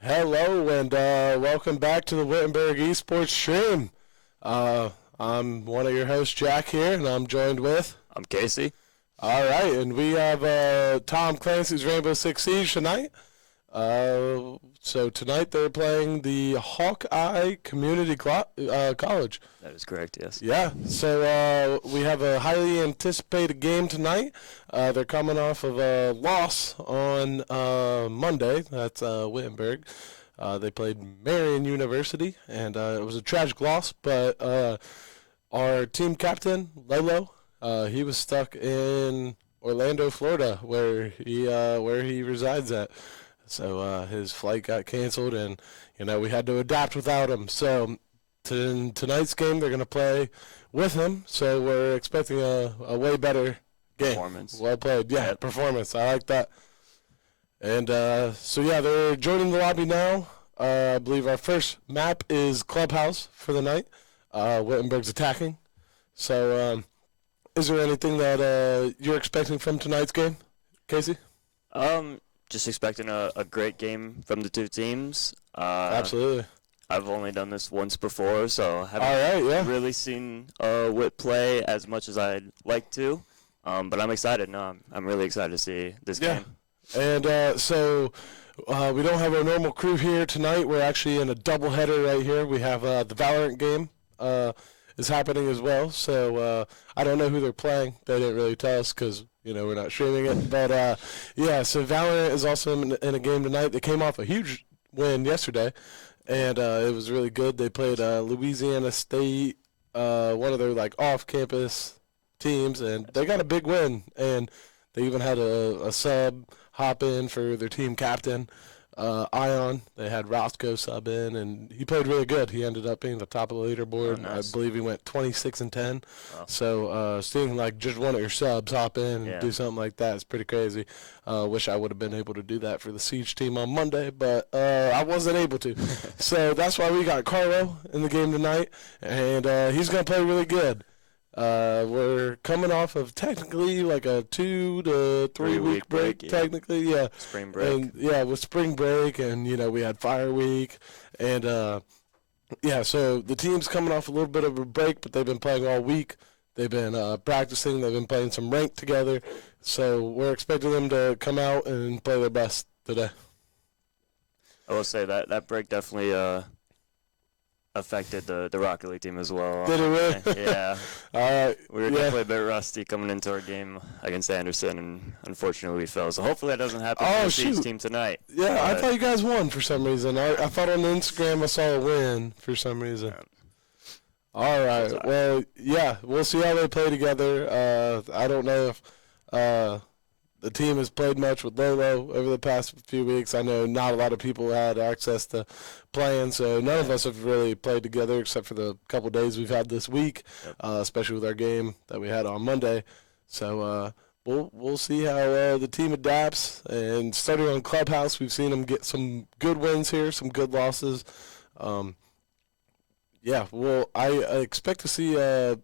Hello and welcome back to the Wittenberg Esports stream. I'm one of your hosts, Jack, here, and I'm joined with. I'm Casey. All right, and we have Tom Clancy's Rainbow Six Siege tonight. So tonight they're playing the Hawkeye Community College. That is correct, yes. Yeah, so we have a highly anticipated game tonight. They're coming off of a loss on Monday. That's Wittenberg. They played Marion University, and it was a tragic loss, but our team captain, Lolo, he was stuck in Orlando, Florida, where he resides at. So his flight got canceled, and we had to adapt without him. So in tonight's game, they're going to play with him. So we're expecting a way better game. Performance. Well played. Yeah, performance. I like that. And so yeah, they're joining the lobby now. I believe our first map is Clubhouse for the night. Wittenberg's attacking. So is there anything that you're expecting from tonight's game, Casey? Just expecting a great game from the two teams. Absolutely. I've only done this once before, so I haven't really seen Wit play as much as I'd like to. But I'm excited. No, I'm really excited to see this game. And so we don't have our normal crew here tonight. We're actually in a doubleheader right here. We have the Valorant game is happening as well. So I don't know who they're playing. They didn't really tell us because we're not streaming it. But yeah, so Valorant is also in a game tonight. They came off a huge win yesterday, and it was really good. They played Louisiana State, one of their off-campus teams, and they got a big win. And they even had a sub hop in for their team captain, Ion. They had Roscoe sub in, and he played really good. He ended up being the top of the leaderboard. Oh, nice. I believe he went 26-10. Oh. So seeing just one of your subs hop in and do something like that is pretty crazy. Wish I would have been able to do that for the Siege team on Monday, but I wasn't able to. So that's why we got Carlo in the game tonight, and he's going to play really good. We're coming off of technically like a 2 to 3 week break, technically, yeah. Spring break. And yeah, with spring break, and we had Fire Week, and yeah, so the team's coming off a little bit of a break, but they've been playing all week. They've been practicing. They've been playing some rank together. So we're expecting them to come out and play their best today. I will say that break definitely affected the Rocket League team as well. Did it really? Yeah. All right. We were definitely a bit rusty coming into our game against Anderson, and unfortunately we fell. So hopefully that doesn't happen to the Siege team tonight. Yeah, I thought you guys won for some reason. I thought on Instagram I saw a win for some reason. All right. Well, yeah, we'll see how they play together. I don't know if the team has played much with Lolo over the past few weeks. I know not a lot of people had access to playing, so none of us have really played together except for the couple days we've had this week, especially with our game that we had on Monday. So we'll see how the team adapts. And starting on Clubhouse, we've seen them get some good wins here, some good losses. Yeah, well, I expect to see a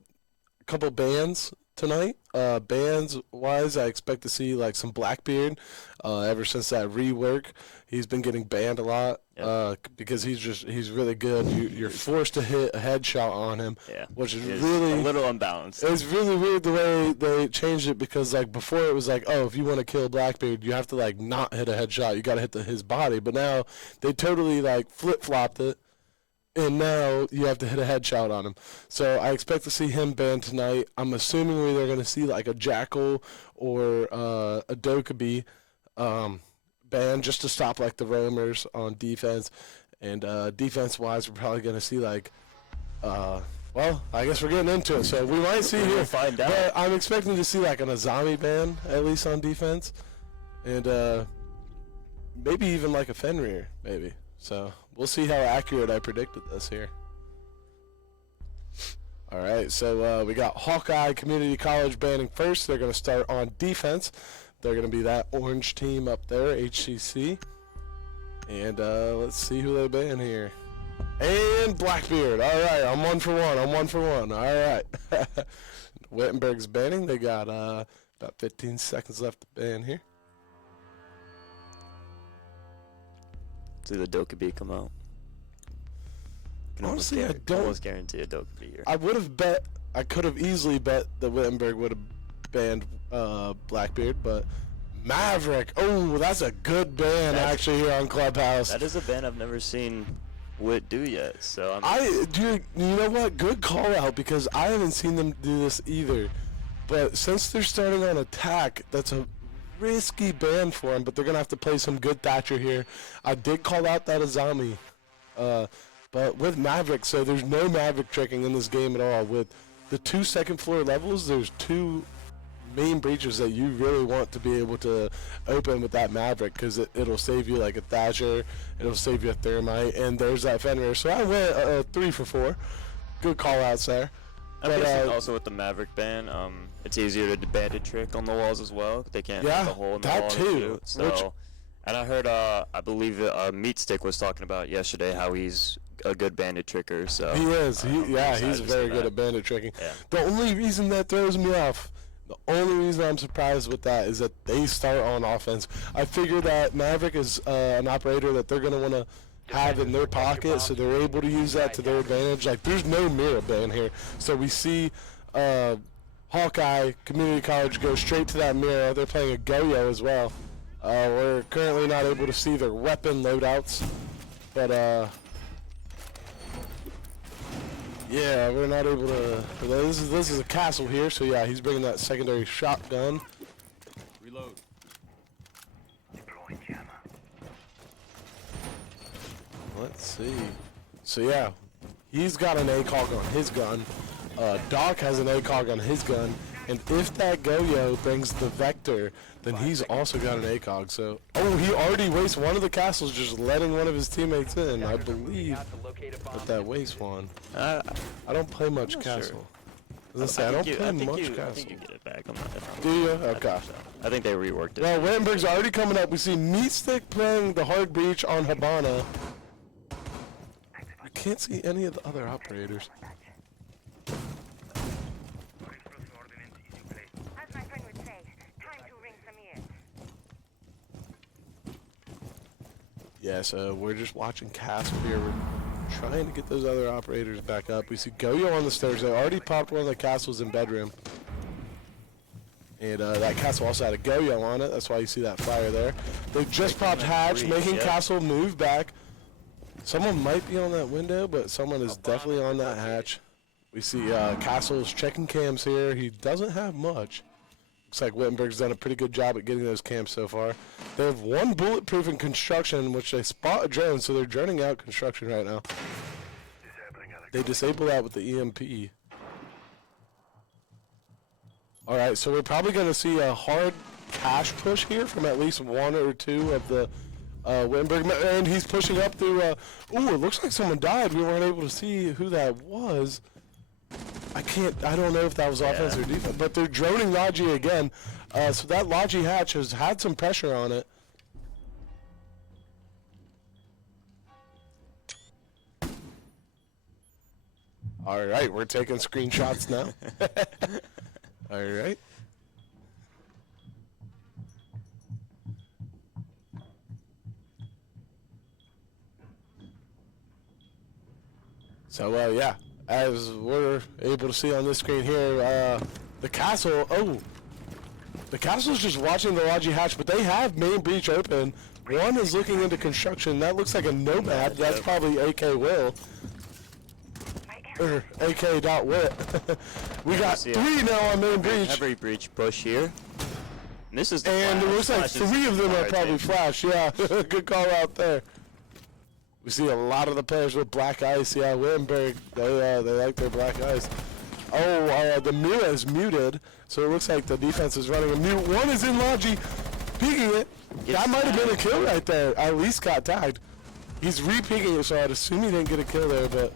couple bans tonight. Bands-wise, I expect to see some Blackbeard. Ever since that rework, he's been getting banned a lot because he's really good. You're forced to hit a headshot on him, which is really a little unbalanced. It's really weird the way they changed it because before it was if you want to kill Blackbeard, you have to not hit a headshot. You got to hit his body. But now they totally flip-flopped it. And now you have to hit a headshot on him. So I expect to see him banned tonight. I'm assuming we're either going to see a Jackal or a Dokkaebi banned just to stop the roamers on defense. And defense-wise, we're probably going to see well, I guess we're getting into it. So we might see here. We'll find out. But I'm expecting to see an Azami ban at least on defense. And maybe even a Fenrir, maybe. So we'll see how accurate I predicted this here. All right, so we got Hawkeye Community College banning first. They're going to start on defense. They're going to be that orange team up there, HCC. And let's see who they ban here. And Blackbeard. All right, I'm 1 for 1. I'm 1 for 1. All right. Wittenberg's banning. They got about 15 seconds left to ban here. see the Dokkaebi come out. Honestly, I don't almost guarantee a Dokkaebi here. I would have bet. I could have easily bet that Wittenberg would have banned Blackbeard, but Maverick. Oh, that's a good ban actually here on Clubhouse. That is a ban I've never seen Wit do yet. So you know what? Good call out, because I haven't seen them do this either. But since they're starting on attack, that's a risky ban for them. But they're gonna have to play some good Thatcher here. I did call out that Azami, but with Maverick, so there's no Maverick tricking in this game at all. With the 2 second floor levels, there's 2 main breaches that you really want to be able to open with that Maverick, because it'll save you like a Thatcher, it'll save you a Thermite, and there's that Fenrir. So I went 3 for 4. Good call outs there. I'm guessing also with the Maverick ban, it's easier to bandit trick on the walls as well. They can't have the hole in the wall too. To shoot. So, and I heard, I believe Meat Stick was talking about yesterday how he's a good bandit tricker. So he is. He's very good at bandit tricking. Yeah. The only reason that throws me off, the only reason I'm surprised with that, is that they start on offense. I figure that Maverick is an operator that they're going to want to have in their pocket, so they're able to use that to their advantage. Like, there's no mirror ban here. So we see Hawkeye Community College go straight to that mirror. They're playing a Goyo as well. We're currently not able to see their weapon loadouts, but yeah, we're not able to. This is a castle here, so yeah, he's bringing that secondary shotgun. Reload. Deploying jammer. Let's see. So yeah, he's got an ACOG on his gun. Doc has an ACOG on his gun, and if that Goyo brings the Vector, then he's also got an ACOG. So, oh, he already wastes one of the castles, just letting one of his teammates in. I believe that waste one. I don't play much castle. Sure. I don't play much castle. I think you get it back. I'm not, Do you? Okay. I think they reworked it. Well, Wittenberg's already coming up. We see Meat Stick playing the hard breach on Habana. I can't see any of the other operators. Yeah, so we're just watching Castle here. We're trying to get those other operators back up. We see Goyo on the stairs. They already popped one of the castles in bedroom. And that castle also had a Goyo on it. That's why you see that fire there. They just popped hatch, making castle move back. Someone might be on that window, but someone is definitely on that hatch. We see Castle's checking cams here. He doesn't have much. Looks like Wittenberg's done a pretty good job at getting those camps so far. They have one bulletproof in construction, which they spot a drone, so they're droning out construction right now. They disable that with the EMP. All right, so we're probably going to see a hard cash push here from at least 1 or 2 of the Wittenberg, and he's pushing up through. Ooh, it looks like someone died. We weren't able to see who that was. I don't know if that was offense or defense, but they're droning Logi again. So that Logi hatch has had some pressure on it. All right, we're taking screenshots now. All right. So, yeah. As we're able to see on this screen here, the castle, the castle's just watching the Logi hatch, but they have main breach open. One is looking into construction. That looks like a nomad. That's probably AK Will. Or AK.Wit. We got 3 now on main breach. Every breach push here. And this is and it looks like 3 of them are probably flash. Yeah, good call out there. We see a lot of the players with black ice. Yeah, Wittenberg, they like their black ice. Oh, the Mira is muted, so it looks like the defense is running a mute. One is in Logi, peeking it. That might have been a kill right there. At least got tagged. He's re-peeking it, so I'd assume he didn't get a kill there, but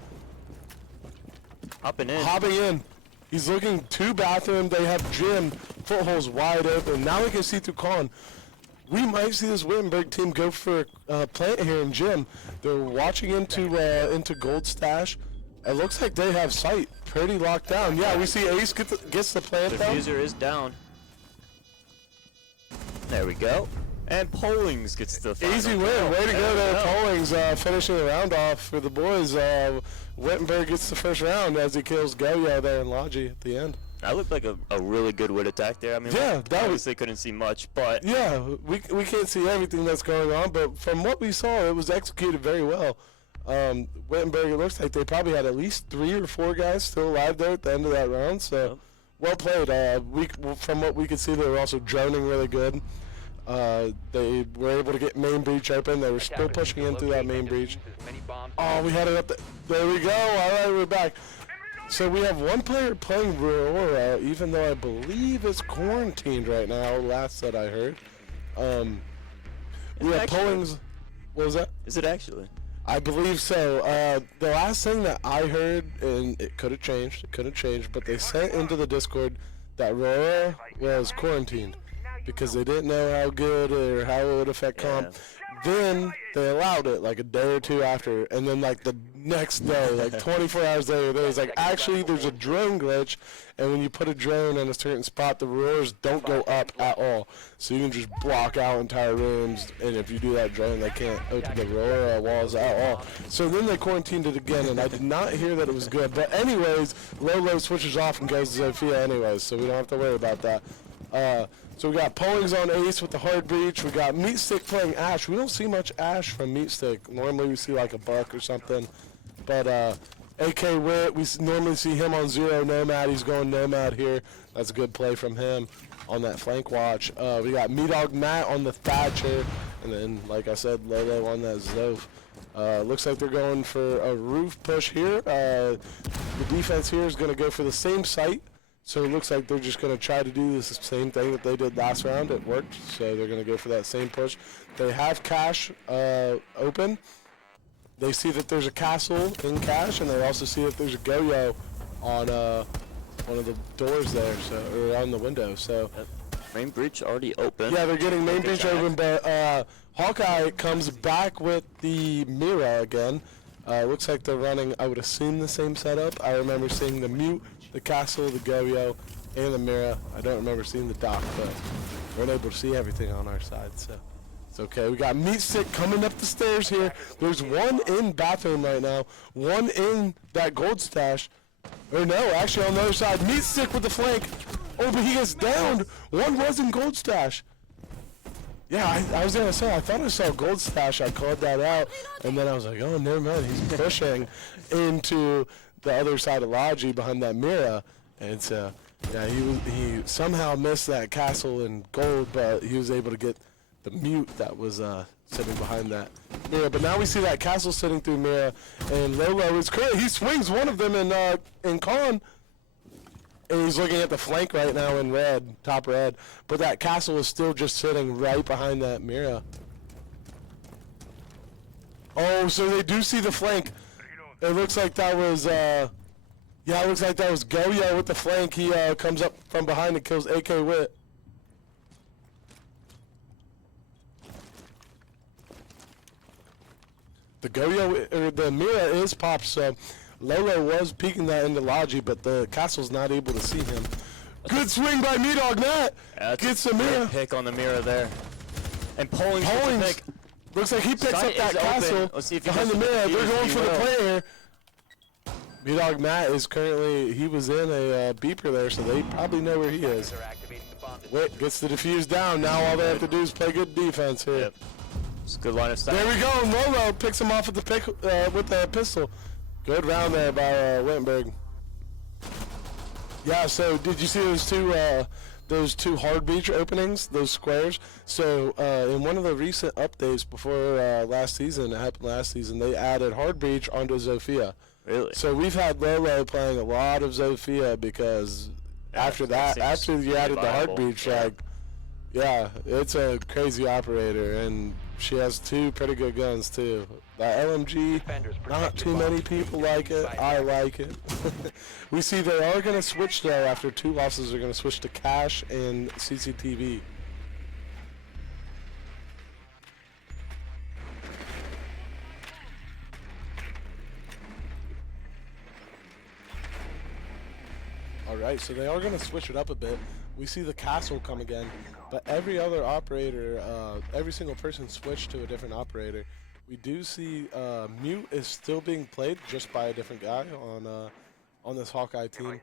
hopping in. He's looking to bathroom. They have gym footholes wide open. Now we can see through Con. We might see this Wittenberg team go for a plant here in gym. They're watching into Gold Stash. It looks like they have sight pretty locked down. Yeah, we see Ace gets the plant down. Diffuser is down. There we go. And Pollings gets the final easy win. kill. Way to go there, Pollings, finishing the round off for the boys. Wittenberg gets the first round as he kills Goyo there in Logi at the end. That looked like a really good wit attack there. I mean, yeah, we obviously couldn't see much, but yeah, we can't see everything that's going on, but from what we saw, it was executed very well. Wittenberg, it looks like they probably had at least 3 or 4 guys still alive there at the end of that round, so well played. From what we could see, they were also droning really good. They were able to get main breach open. They were still pushing in through that main breach. Oh, we had it up there we go. All right, we're back. So we have one player playing Aurora, even though I believe it's quarantined right now, last that I heard. We have Pollings. What was that? Is it actually? I believe so. The last thing that I heard, and it could have changed, but they sent into the Discord that Aurora was quarantined because they didn't know how good or how it would affect comp. Then they allowed it like a day or 2 after, and then like the next day, like 24 hours later, there was like, actually there's a drone glitch, and when you put a drone in a certain spot, the roars don't go up at all. So you can just block out entire rooms, and if you do that drone, they can't open the roar walls at all. So then they quarantined it again, and I did not hear that it was good. But anyways, Lolo switches off and goes to Zofia anyways, so we don't have to worry about that. So we got Pollings on Ace with the hard breach. We got Meatstick playing Ash. We don't see much Ash from Meatstick. Normally we see like a Buck or something. But AK Wit, we normally see him on 0 Nomad. He's going Nomad here. That's a good play from him on that flank watch. We got Meatdog Matt on the Thatcher. And then, like I said, Lolo on that Zof. Looks like they're going for a roof push here. The defense here is going to go for the same site. So it looks like they're just going to try to do the same thing that they did last round. It worked, so they're going to go for that same push. They have cash open. They see that there's a castle in cash, and they also see that there's a Goyo on one of the doors there, or on the window. So main breach already open. Yeah, they're getting main breach open, but Hawkeye comes back with the Mira again. Looks like they're running, I would assume, the same setup. I remember seeing the Mute, the Castle, the Goyo, and the Mira. I don't remember seeing the Dock, but we're able to see everything on our side, so it's okay. We got Meatstick coming up the stairs here. There's one in bathroom right now, one in that gold stash. Or no, actually on the other side, Meatstick with the flank. Oh, but he gets downed. One was in gold stash. Yeah, I was gonna say, I thought I saw gold stash. I called that out, and then I was like, oh, never mind. He's pushing into the other side of Logi behind that Mira, and so yeah, he somehow missed that castle in gold, but he was able to get the Mute that was sitting behind that Mira. But now we see that castle sitting through Mira, and Lolo is currently, he swings one of them in Con. And he's looking at the flank right now in red, top red. But that castle is still just sitting right behind that Mira. Oh, so they do see the flank. It looks like that was, yeah, it looks like that was Goyo with the flank. He comes up from behind and kills AK Wit. The Goyo, or the Mira is popped, so Lolo was peeking that into Logi, but the castle's not able to see him. Good swing by Meatdog Matt. Gets the Mira. Pick on the Mira there. And Pollings pick. Looks like he picks up that castle behind the Mira. They're going for the player. Meatdog Matt is currently, he was in a beeper there, so they probably know where he is. Wit gets the defuse down. Now all they have to do is play good defense here. Yep. It's a good line of sight. There we go. And Lolo picks him off with the pistol. Good round there by Wittenberg. Yeah, so did you see those two hard breach openings, those squares? So in one of the recent updates before last season, it happened last season, they added hard breach onto Zofia. Really? So we've had Lolo playing a lot of Zofia because after you added the hard breach, yeah, it's a crazy operator, and she has 2 pretty good guns too. The LMG, not too many people like it. I like it. We see they are going to switch though. After 2 losses, they're going to switch to cash and CCTV. All right, so they are going to switch it up a bit. we see the castle come again, but every other operator, every single person switched to a different operator. We do see Mute is still being played just by a different guy on this Hawkeye team.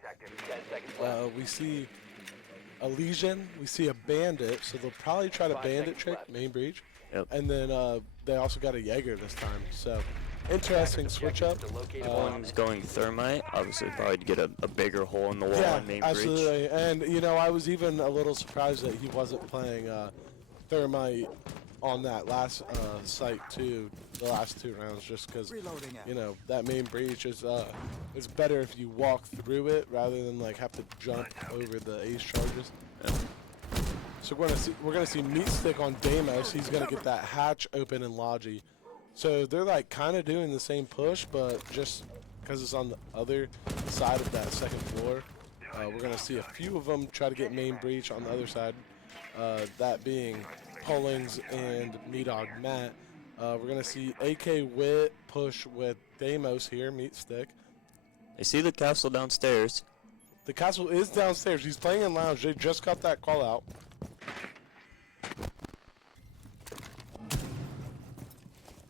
We see a Legion, we see a Bandit, so they'll probably try to Bandit trick main breach. Yep. And then they also got a Jaeger this time. So interesting switch up. One's going Thermite, obviously probably to get a bigger hole in the wall Yeah, on main absolutely. breach. And you know, I was even a little surprised that he wasn't playing Thermite on that last site too, the last 2 rounds, just because you know that main breach is it's better if you walk through it rather than like have to jump over the ace charges. Yeah. So we're gonna see Meat Stick on Deimos. He's gonna get that hatch open in Logi. So they're like kind of doing the same push, but just because it's on the other side of that second floor, we're gonna see a few of them try to get main breach on the other side. That being Pullings and Meat-Dog Matt. We're gonna see AK Wit push with Deimos here, Meat Stick. They see the castle downstairs. The castle is downstairs. He's playing in lounge. They just got that call out.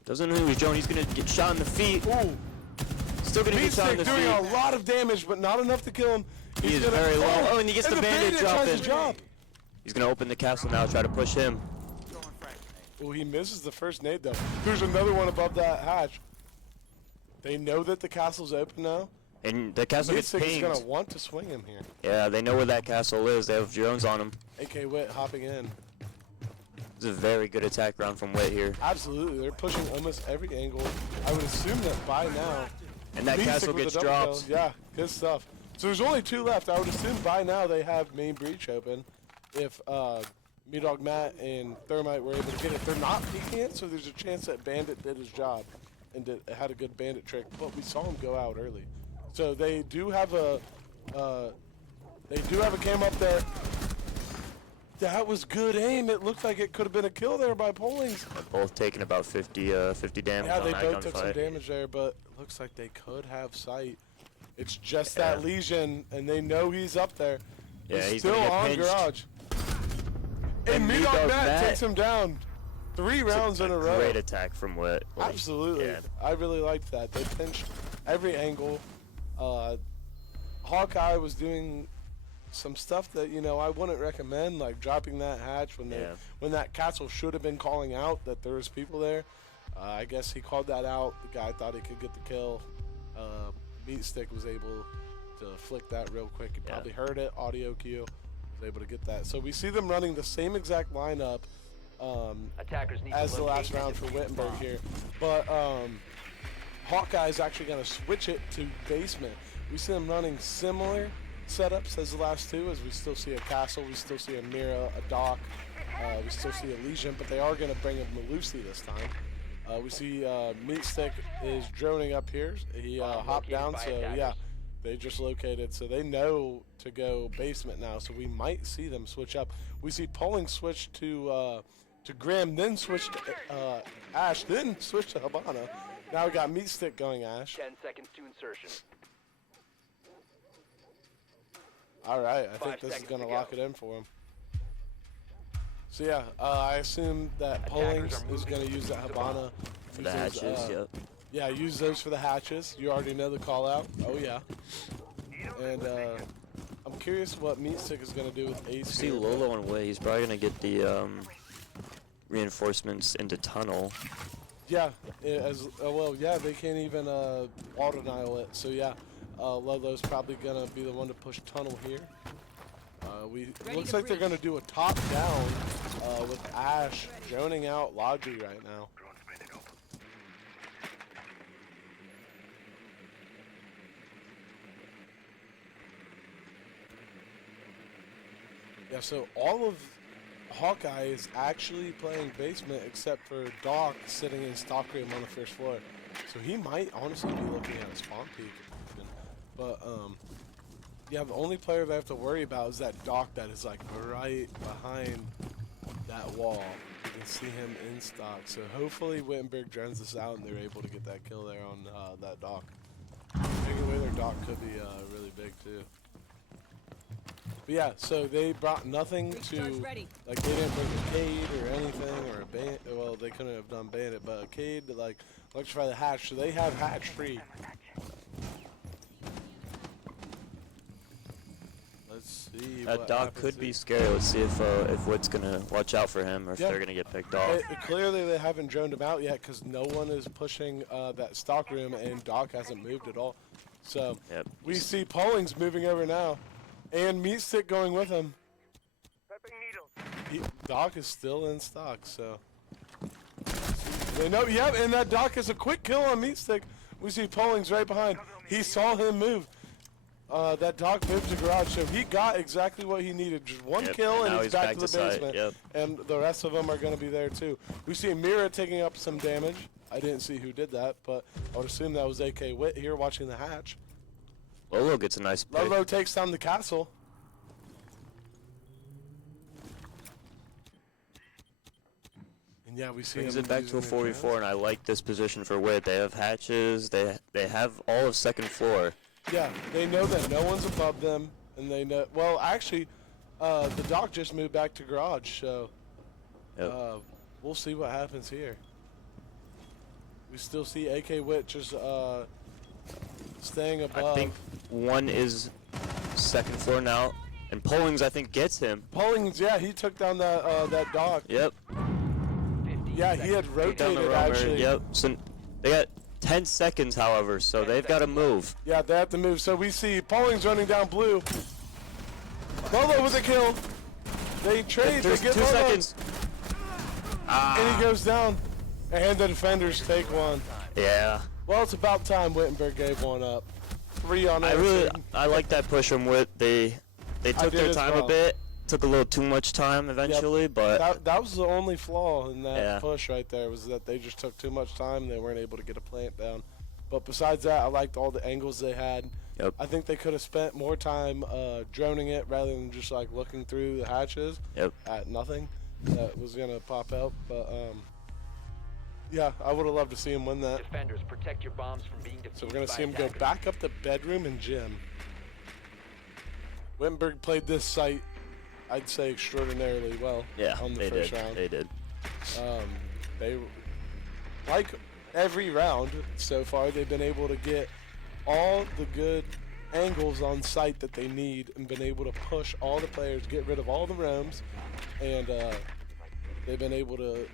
Doesn't know who he's Joan. He's gonna get shot in the feet. Ooh. Still gonna get shot in the feet. Doing a lot of damage, but not enough to kill him. He is very low. Oh, and he gets the bandit drop in. Job. He's gonna open the castle now, try to push him. Oh, he misses the first nade though. There's another one above that hatch. They know that the castle's open now. And the castle gets pinged. He's gonna want to swing him here. Yeah, they know where that castle is. They have drones on him. AK Wit hopping in. It's a very good attack round from Wit here. Absolutely, they're pushing almost every angle. I would assume that by now. And that castle gets dropped. Yeah, good stuff. So there's only 2 left. I would assume by now they have main breach open. If Meat-Dog Matt and Thermite were able to get it, they're not peeking it, so there's a chance that Bandit did his job and had a good Bandit trick. But we saw him go out early, so they do have a cam up there. That was good aim. It looked like it could have been a kill there by Pullings. Both taking about 50 damage yeah, on they that both took some gunfight. damage there, but looks like they could have sight. It's just that Legion, and they know he's up there. Yeah, he's still gonna get on pinched. garage. And Meat-Dog Matt takes him down 3 rounds in a row. Great attack from Wit. Like, Absolutely. yeah. I really liked that. They pinched every angle. Hawkeye was doing some stuff that, you know, I wouldn't recommend, like dropping that hatch when when that castle should have been calling out that there was people there. I guess he called that out. The guy thought he could get the kill. Meat Stick was able to flick that real quick. He probably heard it. Audio cue. Was able to get that. So we see them running the same exact lineup as the last round for Wittenberg here. But Hawkeye is actually going to switch it to basement. We see them running similar setups as the last 2, as we still see a castle, we still see a Mira, a dock, we still see a Legion, but they are going to bring a Malusi this time. We see Meat Stick is droning up here. He hopped down, so yeah, they just located, so they know to go basement now, so we might see them switch up. We see Pulling switch to Graham, then switch to Ash, then switch to Habana. Now we got Meat Stick going Ash. 10 seconds to insertion. All right, I think this is going to lock it in for him. So yeah, I assume that Pullings is going to use that Habana. For the hatches, yep. Yeah, use those for the hatches. You already know the call out. Oh yeah. And I'm curious what Meat Stick is going to do with Ace. See here, Lolo on Wit. He's probably going to get the reinforcements into tunnel. Yeah, well, yeah, they can't even auto-denial it. So yeah, Lolo's probably going to be the one to push tunnel here. Looks like they're going to do a top-down with Ash droning out Logi right now. Yeah, so all of Hawkeye is actually playing basement except for Doc sitting in stock room on the first floor. So he might honestly be looking at a spawn peek. But, yeah, the only player they have to worry about is that Doc that is, like, right behind that wall. You can see him in stock. So hopefully Wittenberg drones this out and they're able to get that kill there on that Doc. Taking away their Doc could be really big, too. But yeah, so they brought nothing to, like, they didn't bring a Cade or anything, or a Bandit. Well, they couldn't have done Bandit, but a Cade to, like, electrify the hatch. So they have hatch free. Let's see. That dog could be scary. Let's see if Wood's gonna watch out for him, or if they're gonna get picked off. Clearly, they haven't droned him out yet because no one is pushing that stock room, and Doc hasn't moved at all. So we see Pollings moving over now, and Meat Stick going with him. Doc is still in stock, so they know. Yep, and that Doc is a quick kill on Meat Stick. We see Pollings right behind. He saw him move. That Doc moved to garage, so he got exactly what he needed. Just one kill, and he's back to the basement. And the rest of them are going to be there, too. We see Mira taking up some damage. I didn't see who did that, but I would assume that was AK Wit here watching the hatch. Lolo gets a nice pick. Lolo takes down the castle. And yeah, we see brings it back to a 4v4, and I like this position for Wit. They have hatches. They have all of second floor. Yeah, they know that no one's above them, and they know. Well, actually, the Doc just moved back to garage, so we'll see what happens here. We still see AK Wit just staying above. I think one is second floor now, and Pollings I think gets him. Pollings, yeah, he took down that Doc. Yep. Yeah, he had rotated actually. Yep. So they got 10 seconds, however, so they've got to move. Yeah, they have to move. So we see Pollings running down blue. Lolo with a kill. They trade. They get 2 seconds. And he goes down. And the defenders take one. Yeah. Well, it's about time Wittenberg gave one up. 3 on I like that push from Wit. They took their time a bit. Took a little too much time eventually, but that was the only flaw in that push right there, was that they just took too much time. They weren't able to get a plant down. But besides that, I liked all the angles they had. Yep. I think they could have spent more time droning it rather than just like looking through the hatches at nothing that was gonna pop out. But yeah, I would have loved to see him win that. Defenders, protect your bombs from being defused. So we're gonna see him go back up to bedroom and gym. Wittenberg played this site, I'd say, extraordinarily well on the first round. They did. They, like every round so far, they've been able to get all the good angles on site that they need and been able to push all the players, get rid of all the roams, and they've been able to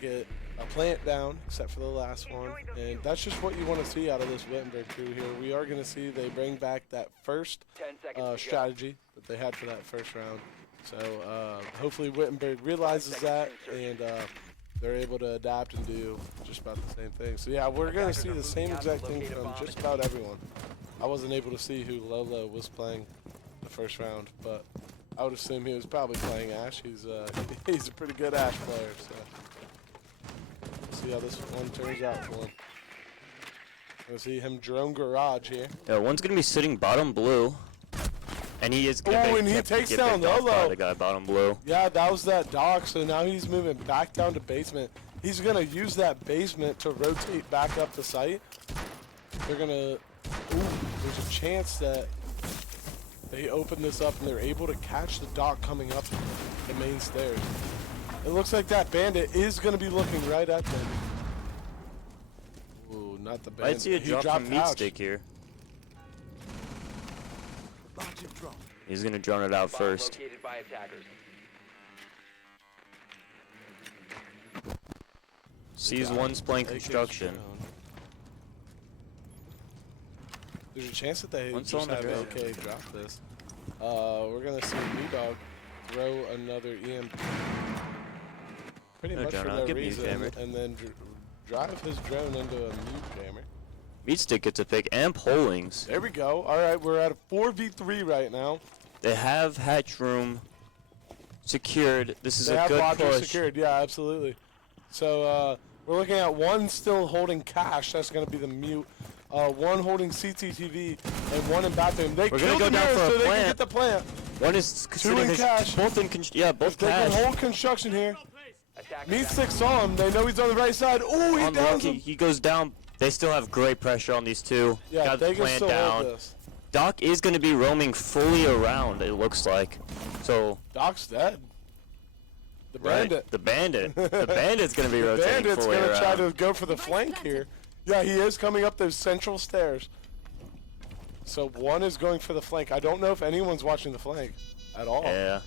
get a plant down, except for the last one. And that's just what you want to see out of this Wittenberg crew here. We are going to see they bring back that first strategy that they had for that first round. So hopefully Wittenberg realizes that, and they're able to adapt and do just about the same thing. So yeah, we're going to see the same exact thing from just about everyone. I wasn't able to see who Lolo was playing the first round, but I would assume he was probably playing Ash. He's a pretty good Ash player, so we'll see how this one turns out for him. We'll see him drone garage here. Yeah, one's going to be sitting bottom blue. And he is going to and he takes down Lolo. The guy bottom blue. Yeah, that was that Doc, so now he's moving back down to basement. He's going to use that basement to rotate back up the site. They're going to... there's a chance that they open this up and they're able to catch the Doc coming up the main stairs. It looks like that bandit is going to be looking right at them. Ooh, not the bandit. I'd see a drop from Meat Stick here. He's going to drone it out first. Sees one's playing construction. There's a chance that they just have AK drop this. We're going to see New-Dog throw another EMP. Pretty much for no reason, and then drive his drone into a mute jammer. Meat Stick gets a pick, and Pollings. There we go. All right, we're at a 4v3 right now. They have hatch room secured. This is a good push. They have secured, yeah, absolutely. So we're looking at one still holding cash. That's going to be the mute. One holding CCTV, and one in bathroom. They killed the mirror so they can get the plant. One is two in cash. Both in both cash. They can hold construction here. Meat Stick saw him. They know he's on the right side. Ooh, he downs him. He goes down. They still have great pressure on these two. Yeah, got they the can plant still down. hold this. Doc is going to be roaming fully around, it looks like. So Doc's dead. The bandit. The bandit. The bandit's going to be rotating Bandit's fully gonna around. try to go for the flank here. Yeah, he is coming up those central stairs. So one is going for the flank. I don't know if anyone's watching the flank at all. Yeah.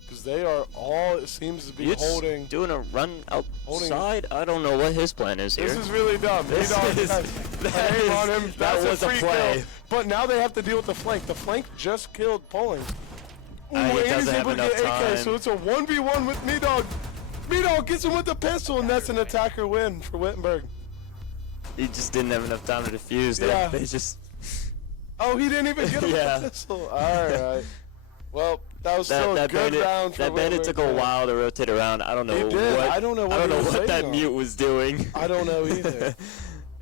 Because they are all, it seems to be He's holding. doing a run outside. I don't know what his plan is here. This is really dumb. This is- On him. that That's was a free play. kill. But now they have to deal with the flank. The flank just killed Poling. Ooh, He and doesn't he's have able to enough get AK, time. so it's a 1v1 with MWR6. MWR6 gets him with the pistol, and that's an attacker win for Wittenberg. He just didn't have enough time to defuse. Yeah. They just. Oh, he didn't even get him Yeah. with the pistol. All right. Well, that was still a That good bandit, round for that bandit Wittenberg. took a while to rotate around. I don't know He did. what. I don't know what he was what that waiting on. mute was doing. I don't know either.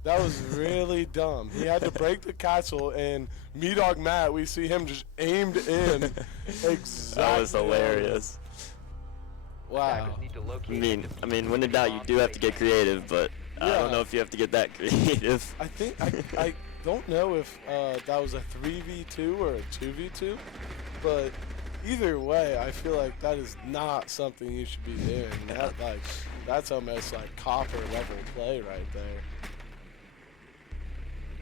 That was really dumb. He had to break the castle, and MWR Matt, we see him just aimed in. Exactly. That was hilarious. Wow. Attackers need to locate I mean, when in doubt, you do have to get creative, but I Yeah. don't know if you have to get that creative. I think I don't know if that was a 3v2 or a 2v2, but either way, I feel like that is not something you should be doing. That's almost like copper level play right there.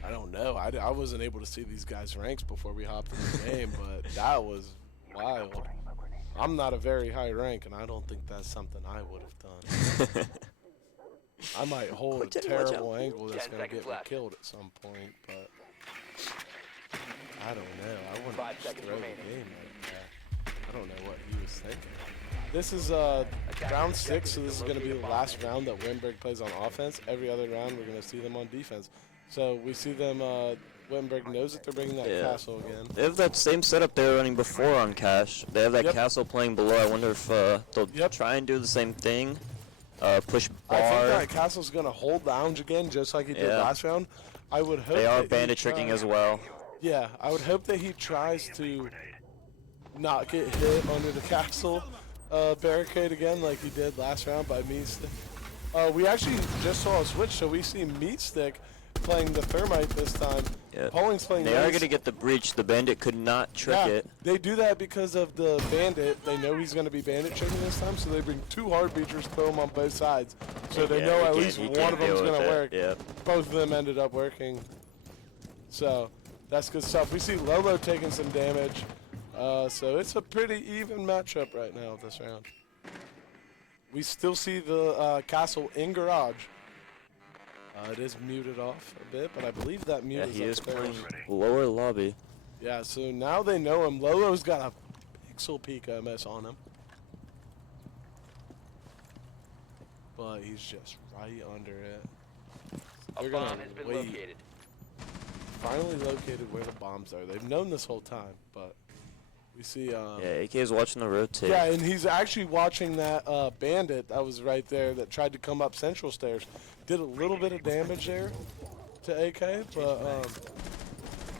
I don't know. I wasn't able to see these guys' ranks before we hopped in the game, but that was wild. I'm not a very high rank, and I don't think that's something I would have done. I might hold a Watch out. terrible angle that's 10 going to get seconds me left. killed at some point, but I don't know. I wouldn't 5 just seconds throw the remaining. game like that. I don't know what he was thinking. This is round 6, so this is going to be the last round that Wittenberg plays on offense. Every other round, we're going to see them on defense. So we see them, Wittenberg knows that they're bringing that Yeah. castle again. They have that same setup they were running before on Cash. They have that Yep. castle playing below. I wonder if they'll Yep. try and do the same thing. Push I think bar. that castle's going to hold lounge again, just like he did Yeah. last round. I would hope They are that he bandit tricking tries- as well. Yeah, I would hope that he tries to not get hit under the castle barricade again like he did last round by Meatstick. We actually just saw a switch, so we see Meatstick playing the Thermite this time. Yeah. Polling's playing They are Mace. going to get the breach. The bandit could not trick Yeah, it. they do that because of the bandit. They know he's going to be bandit tricking this time, so they bring 2 hard beaters, throw them on both sides. So they Yeah, know he at can't- least he one can't of them is deal going to with work. it. Yeah. Both of them ended up working. So that's good stuff. We see Lolo taking some damage. So it's a pretty even matchup right now this round. We still see the castle in garage. It is muted off a bit, but I believe that mute Yeah, is he is upstairs. playing lower lobby. Yeah, so now they know him. Lolo's got a pixel peak MS on him. But he's just right under it. A They're bomb gonna has been wait. located. Finally located where the bombs are. They've known this whole time, but we see. Yeah, AK is watching the rotate. Yeah, and he's actually watching that bandit that was right there that tried to come up central stairs. Did a little bit of damage there to AK, but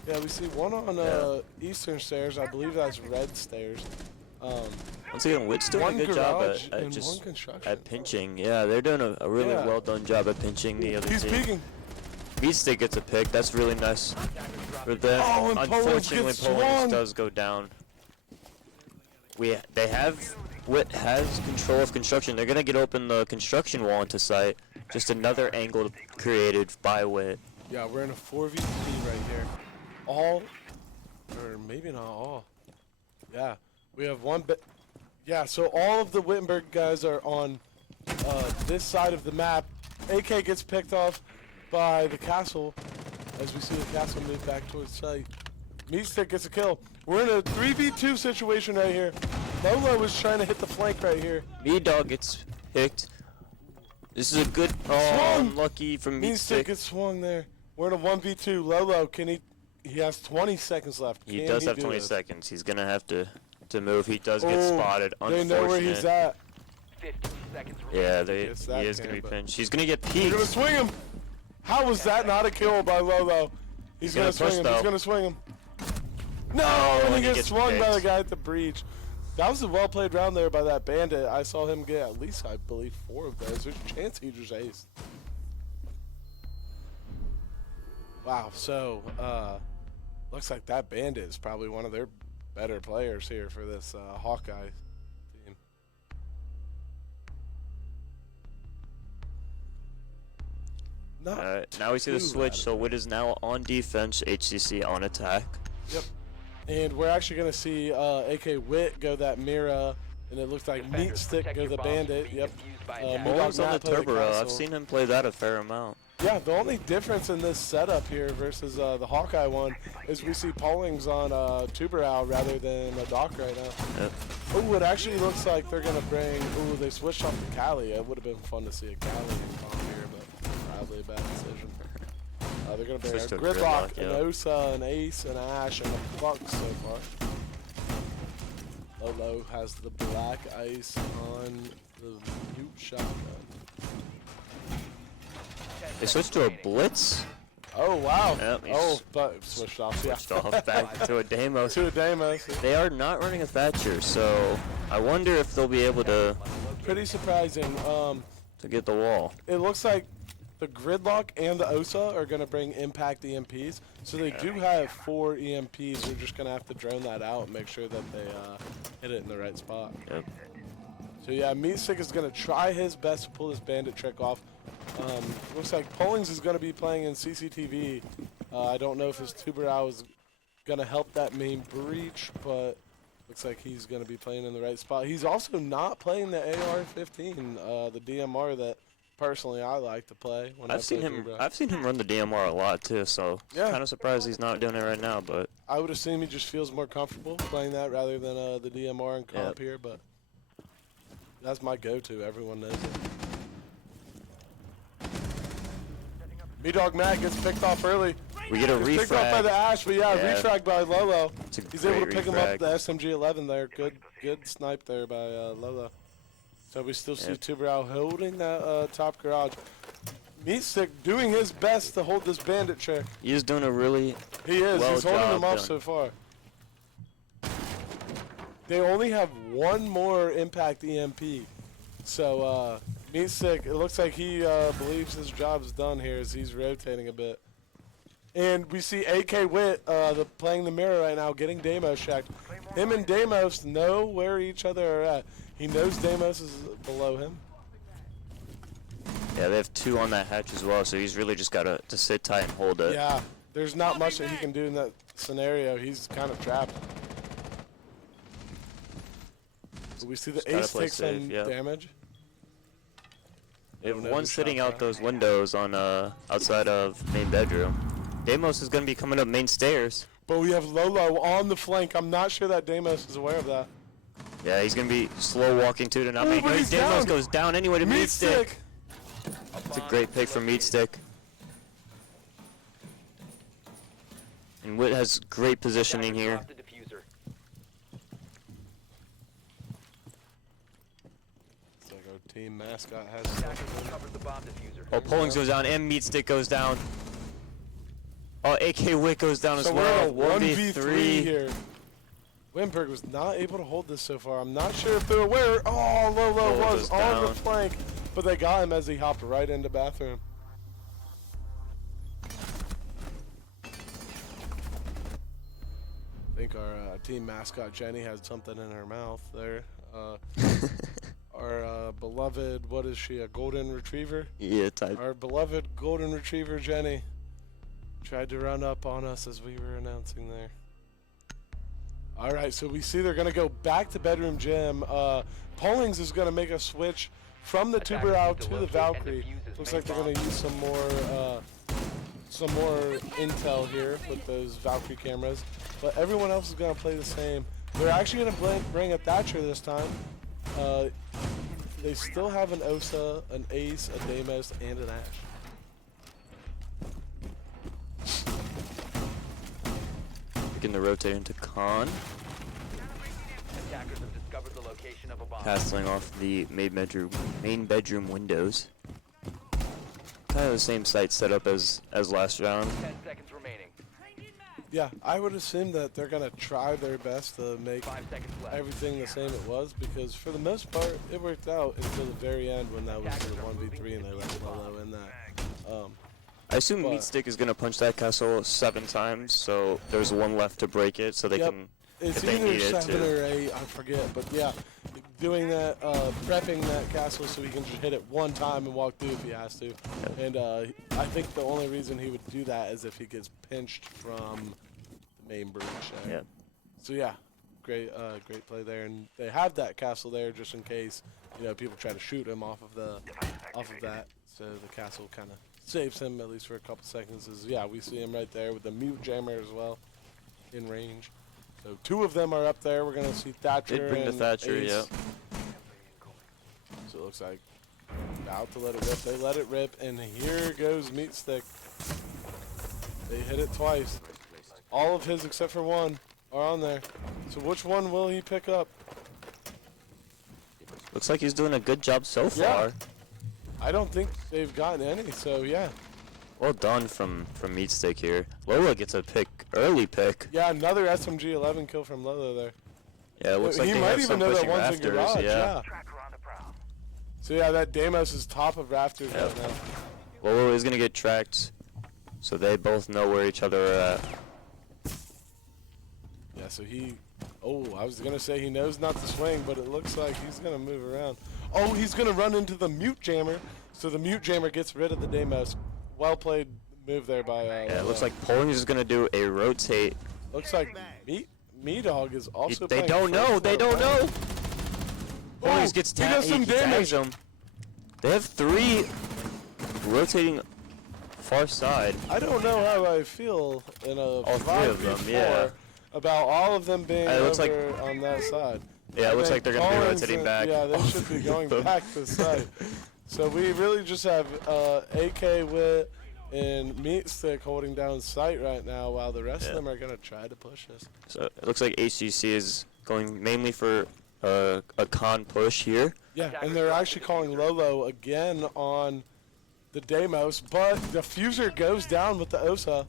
yeah, we see one on eastern stairs. I believe that's red stairs. Once again, Wit's doing One a good job garage at and just one construction. at pinching. Yeah, they're doing a really Yeah. well done job at pinching the other He's team. peeking. Beatstick gets a pick. That's really nice for them. Oh, and Poland Unfortunately, gets Poland swung. does go down. They have Wit has control of construction. They're gonna get open the construction wall into sight. Just another angle created by Wit. Yeah, we're in a 4v3 right here. All, or maybe not all. Yeah, we have one bit. Yeah, so all of the Wittenberg guys are on this side of the map. AK gets picked off by the castle as we see the castle move back towards site. Meatstick gets a kill. We're in a 3v2 situation right here. Lolo is trying to hit the flank right here. MWR gets picked. This is a good. Oh, Swung. unlucky from Meatstick Meatstick. gets swung there. We're in a 1v2. Lolo, can he? He has 20 seconds left. He Can does have do 20 this? seconds. He's gonna have to move. He does get Oh, spotted. They Unfortunate. know where he's at. 15 seconds remaining. Yeah, Yes, he that is gonna be can, but- pinched. He's gonna get They're peeked. gonna swing him. How was that not a kill by Lolo? He's gonna gonna swing push, him. though. He's gonna swing him. No, and and he he gets gets swung by the picked. guy at the breach. That was a well played round there by that bandit. I saw him get at least, I believe, 4 of those. There's a chance he just aced. Wow. So looks like that Bandit is probably one of their better players here for this Hawkeye team. All right, now we see the switch. So Wit is now on defense, HCC on attack. Yep. And we're actually going to see AK Wit go that Mira, and it looks like Meat Stick go the Bandit. Yep. Moon's on the Turbo. I've seen him play that a fair amount. Yeah, the only difference in this setup here versus the Hawkeye one is we see Pollings on Tuberow rather than a Doc right now. Yep. Oh, it actually looks like they're going to bring, ooh, they switched off to Cali. It would have been fun to see a Cali on here, but probably a bad decision. They're going to bring a Gridlock, an Osa, an Ace, an Ash, and a Buck so far. Lolo has the Black Ice on the Mute Shotgun. They switched to a Blitz. Oh, wow. Yep, but switched off. Switched off back to a Deimos. To a Deimos. They are not running a Thatcher, so I wonder if they'll be able to. Pretty surprising. To get the wall. It looks like the Gridlock and the Osa are going to bring impact EMPs. So they do have 4 EMPs. They're just going to have to drone that out and make sure that they hit it in the right spot. Yep. So yeah, Meat Stick is going to try his best to pull this Bandit trick off. Looks like Pollings is going to be playing in CCTV. I don't know if his Tuberow is going to help that main breach, but looks like he's going to be playing in the right spot. He's also not playing the AR-15, the DMR that personally I like to play. When I've seen him run the DMR a lot too, so yeah. Kind of surprised he's not doing it right now. But I would assume he just feels more comfortable playing that rather than the DMR and comp here. But that's my go-to. Everyone knows it. B-Dog Matt gets picked off early. We get a refrag. Picked off by the Ash, but yeah, refrag by Lolo. He's able to pick him up the SMG-11 there. Good snipe there by Lolo. So we still see Tuberow holding that top garage. Meat Stick doing his best to hold this Bandit trick. He is doing a really He's holding him off so far. They only have one more impact EMP. So Meat Stick, it looks like he believes his job's done here as he's rotating a bit. And we see AK Wit playing the mirror right now, getting Deimos checked. Him and Deimos know where each other are at. He knows Deimos is below him. Yeah, they have 2 on that hatch as well, so he's really just got to sit tight and hold it. Yeah, there's not much that he can do in that scenario. He's kind of trapped. But we see the Ace take some damage. They have one sitting out those windows on outside of main bedroom. Deimos is going to be coming up main stairs. But we have Lolo on the flank. I'm not sure that Deimos is aware of that. Yeah, he's going to be slow walking to not main. Deimos goes down anyway to Meat Stick. It's a great pick from Meat Stick. And Wit has great positioning here. It's like our team mascot has Oh, Pollings goes down and Meat Stick goes down. Oh, AK Wit goes down as well. We're at 1v3 here. Wimberg was not able to hold this so far. I'm not sure if they're aware. Oh, Lolo was on the flank, but they got him as he hopped right into bathroom. I think our team mascot Jenny had something in her mouth there. Our beloved, what is she, a golden retriever? Yeah, type. Our beloved golden retriever Jenny tried to run up on us as we were announcing there. All right, so we see they're going to go back to bedroom gym. Pollings is going to make a switch from the Tuberow to the Valkyrie. Looks like they're going to use some more intel here with those Valkyrie cameras. But everyone else is going to play the same. They're actually going to bring a Thatcher this time. They still have an Osa, an Ace, a Deimos, and an Ash. Looking to rotate into Khan. Attackers have discovered the location of a bomb. Castling off the main bedroom windows. Kind of the same site setup as last round. 10 seconds remaining. Yeah, I would assume that they're going to try their best to make 5 seconds left. everything the same it was, because for the most part, it worked out until the very end when that was the 1v3 and they let Lolo in that. I assume But- Meatstick is gonna punch that castle 7 times, so there's 1 left to break it, so they Yep. can. It's if they either need it 7 to. or 8, I forget. But yeah, doing that, prepping that castle so he can just hit it 1 time and walk through if he has to. And I think the only reason he would do that is if he gets pinched from the main breach. Yeah. So yeah, great play there. And they have that castle there just in case, people try to shoot him off of that. So the castle kind of saves him at least for a couple seconds. Yeah, we see him right there with the mute jammer as well in range. So 2 of them are up there. We're going to see Thatcher Did bring the and Thatcher, Ace. yeah. So it looks like about to let it rip. They let it rip, and here goes Meatstick. They hit it twice. All of his except for 1 are on there. So which one will he pick up? Looks like he's doing a good job so far. I don't think they've gotten any, so yeah. Well done from Meatstick here. Lola gets a early pick. Yeah, another SMG-11 kill from Lolo there. Yeah, it looks like he they might have even some know that pushing one's in rafters. garage, Yeah. So yeah, that Deimos is top of rafters Yep. right now. Lola is gonna get tracked, so they both know where each other are at. Yeah, so I was going to say he knows not to swing, but it looks like he's going to move around. Oh, he's going to run into the mute jammer. So the mute jammer gets rid of the Deimos. Well played move there by Yeah, it looks like Poling is gonna do a rotate. Looks like Me-Dog is also They playing don't know. first They floor don't right. know. Poling Oh, gets he does some he tags damage. them. They have 3 rotating far side. I don't know how I feel in a All 3 of them, 5v4 yeah. about all of them being It looks like- over on that side. Yeah, it looks like think they're gonna be Collins rotating and- back. Yeah, they should be going back this side. So we really just have AK Wit and Meatstick holding down sight right now, while the rest of them are gonna try to push us. So it looks like HCC is going mainly for a con push here. Yeah, and they're actually calling Lolo again on the Deimos, but the Fuser goes down with the OSA.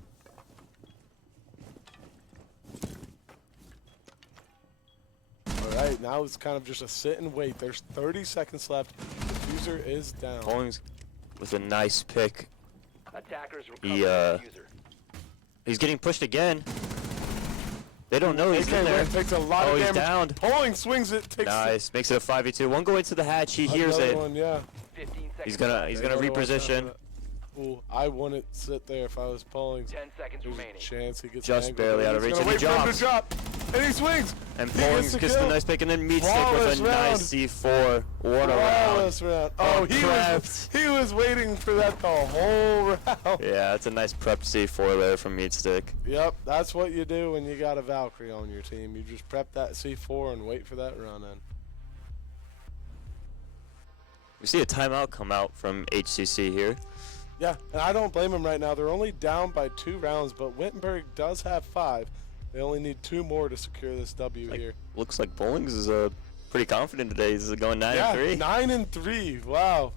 Alright, now it's kind of just a sit and wait. There's 30 seconds left. The Fuser is down. Poling's with a nice pick. Attackers He, recover the user. He's getting pushed again. They don't know he's AK in there. Wit takes a lot Oh, of he's damage. downed. Poling swings it, takes Nice, makes it a 5v2. One going to the hatch. He hears another it. one, yeah. 15 He's seconds. gonna They gotta watch out reposition. for that. Ooh, I wouldn't sit there if I was Poling. 10 seconds There's a remaining. chance he gets Just angled, barely but out of he's reach, gonna and he wait for him drops. to drop, and he swings. And He Poling gets the gets the kill. nice pick, and then Meatstick Flawless with a round. nice C4. What a round. Flawless round. Oh, he was waiting for that the whole round. Yeah, it's a nice prep C4 there from Meatstick. Yep, that's what you do when you got a Valkyrie on your team. You just prep that C4 and wait for that run in. We see a timeout come out from HCC here. Yeah, and I don't blame them right now. They're only down by 2 rounds, but Wittenberg does have 5. They only need 2 more to secure this W here. Looks like Pollings is pretty confident today. He's going 9-3. 9-3. Wow.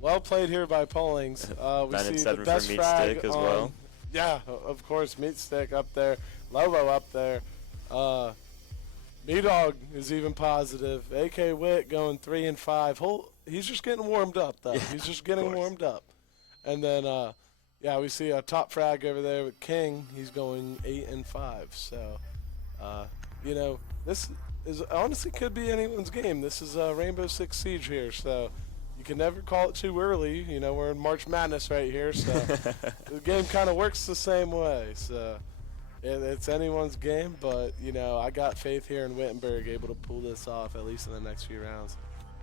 Well played here by Pollings. We 9 and see 7 the for best Meatstick frag as on- well. Yeah, of course, Meatstick up there. Lolo up there. Me-Dog is even positive. AK Wit going 3 and 5. He's just getting warmed up, though. Yeah, He's just getting course. warmed up. And then, yeah, we see a top frag over there with King. He's going 8 and 5. So, this is honestly could be anyone's game. This is Rainbow Six Siege here, so you can never call it too early. We're in March Madness right here, so the game kind of works the same way. So it's anyone's game, but I got faith here in Wittenberg able to pull this off at least in the next few rounds.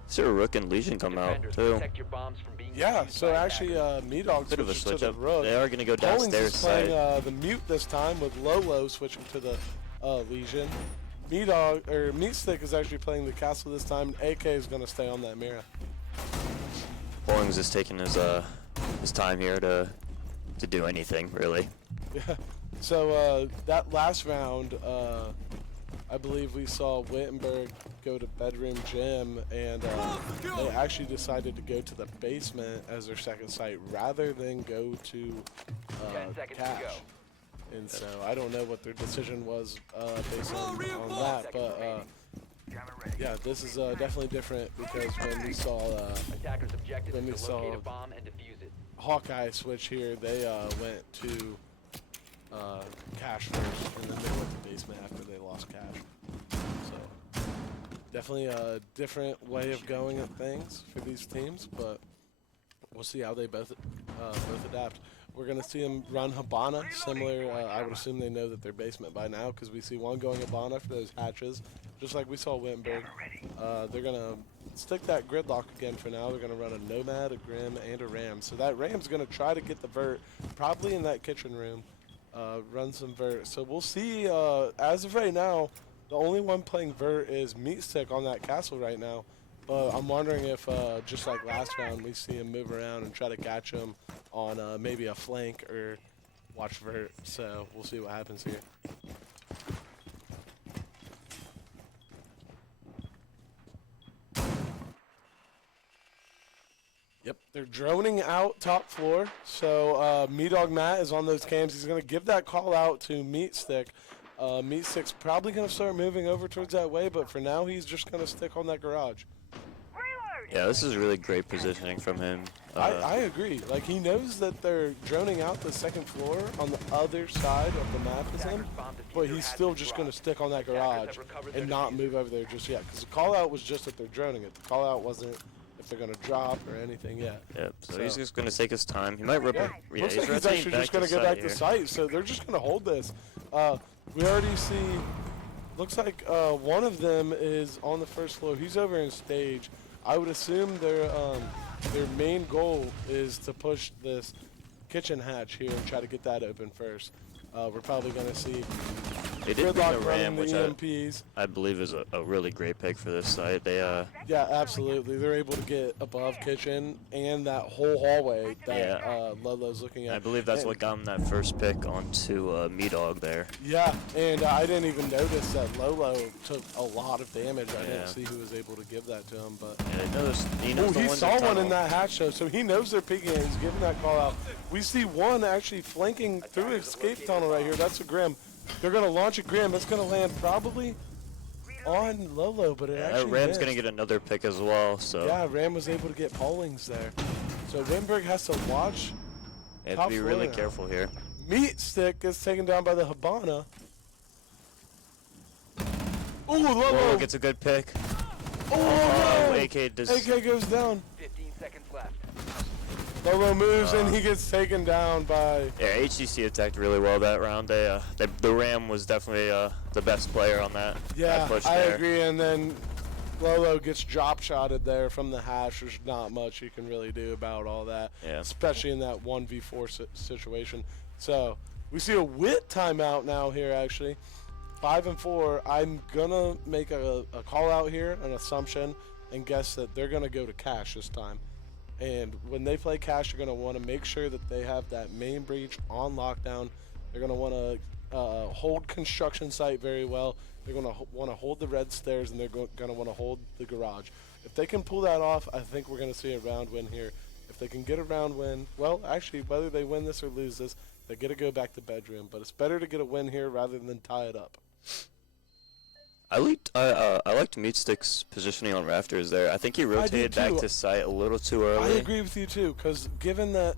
See a Rook and Legion come out Defenders, too. protect your bombs from being Yeah, used so by actually, attackers. Me-Dog Bit of a switches to switch the up. Rook. They are going to go Pollings downstairs is playing side. the mute this time with Lolo switching to the Legion. Me-Dog or Meatstick is actually playing the castle this time. AK is going to stay on that Mira. Pollings is taking his time here to do anything really. Yeah. So that last round, I believe we saw Wittenberg go to Bedroom Gym, and they actually decided to go to the basement as their second site rather than go to 10 seconds to Cache. go. And so I don't know what their decision was based on that, but yeah, this is definitely different because when we saw Attackers' objective When is we to locate saw- a bomb and defuse it. Hawkeye switch here, they went to cash first, and then they went to basement after they lost cash. So definitely a different way of going at things for these teams, but we'll see how they both adapt. We're going to see them run Habana, similar. I would assume they know that they're basement by now because we see one going Habana for those hatches, just like we saw Wittenberg. They're going to stick that gridlock again for now. They're going to run a Nomad, a Grim, and a Ram. So that Ram's going to try to get the vert, probably in that kitchen room, run some vert. So we'll see. As of right now, the only one playing vert is Meat Stick on that castle right now. I'm wondering if, just like last round, we see him move around and try to catch him on maybe a flank or watch vert. So we'll see what happens here. Yep, they're droning out top floor. So Me Dog Matt is on those cams. He's going to give that call out to Meat Stick. Meat Stick's probably going to start moving over towards that way, but for now he's just going to stick on that garage. Yeah, this is really great positioning from him. I agree. Like, he knows that they're droning out the second floor on the other side of the map as him, but he's still just going to stick on that garage and not move over there just yet. Because the call-out was just that they're droning it. The call-out wasn't if they're going to drop or anything yet. Yep, so he's just going to take his time. He might rip it. Yeah, looks like he's actually just going to go back to site, so they're just going to hold this. We already see, looks like one of them is on the first floor. He's over in stage. I would assume their main goal is to push this kitchen hatch here and try to get that open first. We're probably going to see they did bring the Ram, which EMPs. I believe is a really great pick for this site. They yeah, absolutely. They're able to get above kitchen and that whole hallway that Lolo's looking at. I believe that's what got him that first pick onto Me Dog there. Yeah, and I didn't even notice that Lolo took a lot of damage. I didn't see who was able to give that to him, but he knows he saw one in that hatch show, so he knows they're peeking and he's giving that call out. We see one actually flanking through escape tunnel right here. That's a Grim. They're going to launch a Grim. It's going to land probably on Lolo, but it actually Ram's going to get another pick as well. So yeah, Ram was able to get Paulings there. So Wittenberg has to watch. Have to be really careful here. Meat Stick is taken down by the Habana. Ooh, Lolo gets a good pick. Oh, no! AK goes down. 15 seconds left. Lolo moves and he gets taken down by. Yeah, HCC attacked really well that round. The Ram was definitely the best player on that. Yeah, push I there. agree. And then Lolo gets drop shotted there from the hash. There's not much you can really do about all that, especially in that 1v4 situation. So we see a Wit timeout now here actually. 5 and 4. I'm gonna make a call out here, an assumption, and guess that they're gonna go to cash this time. And when they play cash, they're going to want to make sure that they have that main breach on lockdown. They're going to want to hold construction site very well. They're going to want to hold the red stairs, and they're going to want to hold the garage. If they can pull that off, I think we're going to see a round win here. If they can get a round win, well, actually, whether they win this or lose this, they get to go back to bedroom. But it's better to get a win here rather than tie it up. I liked Meat Stick's positioning on rafters there. I think he rotated back to site a little too early. I agree with you too, because given that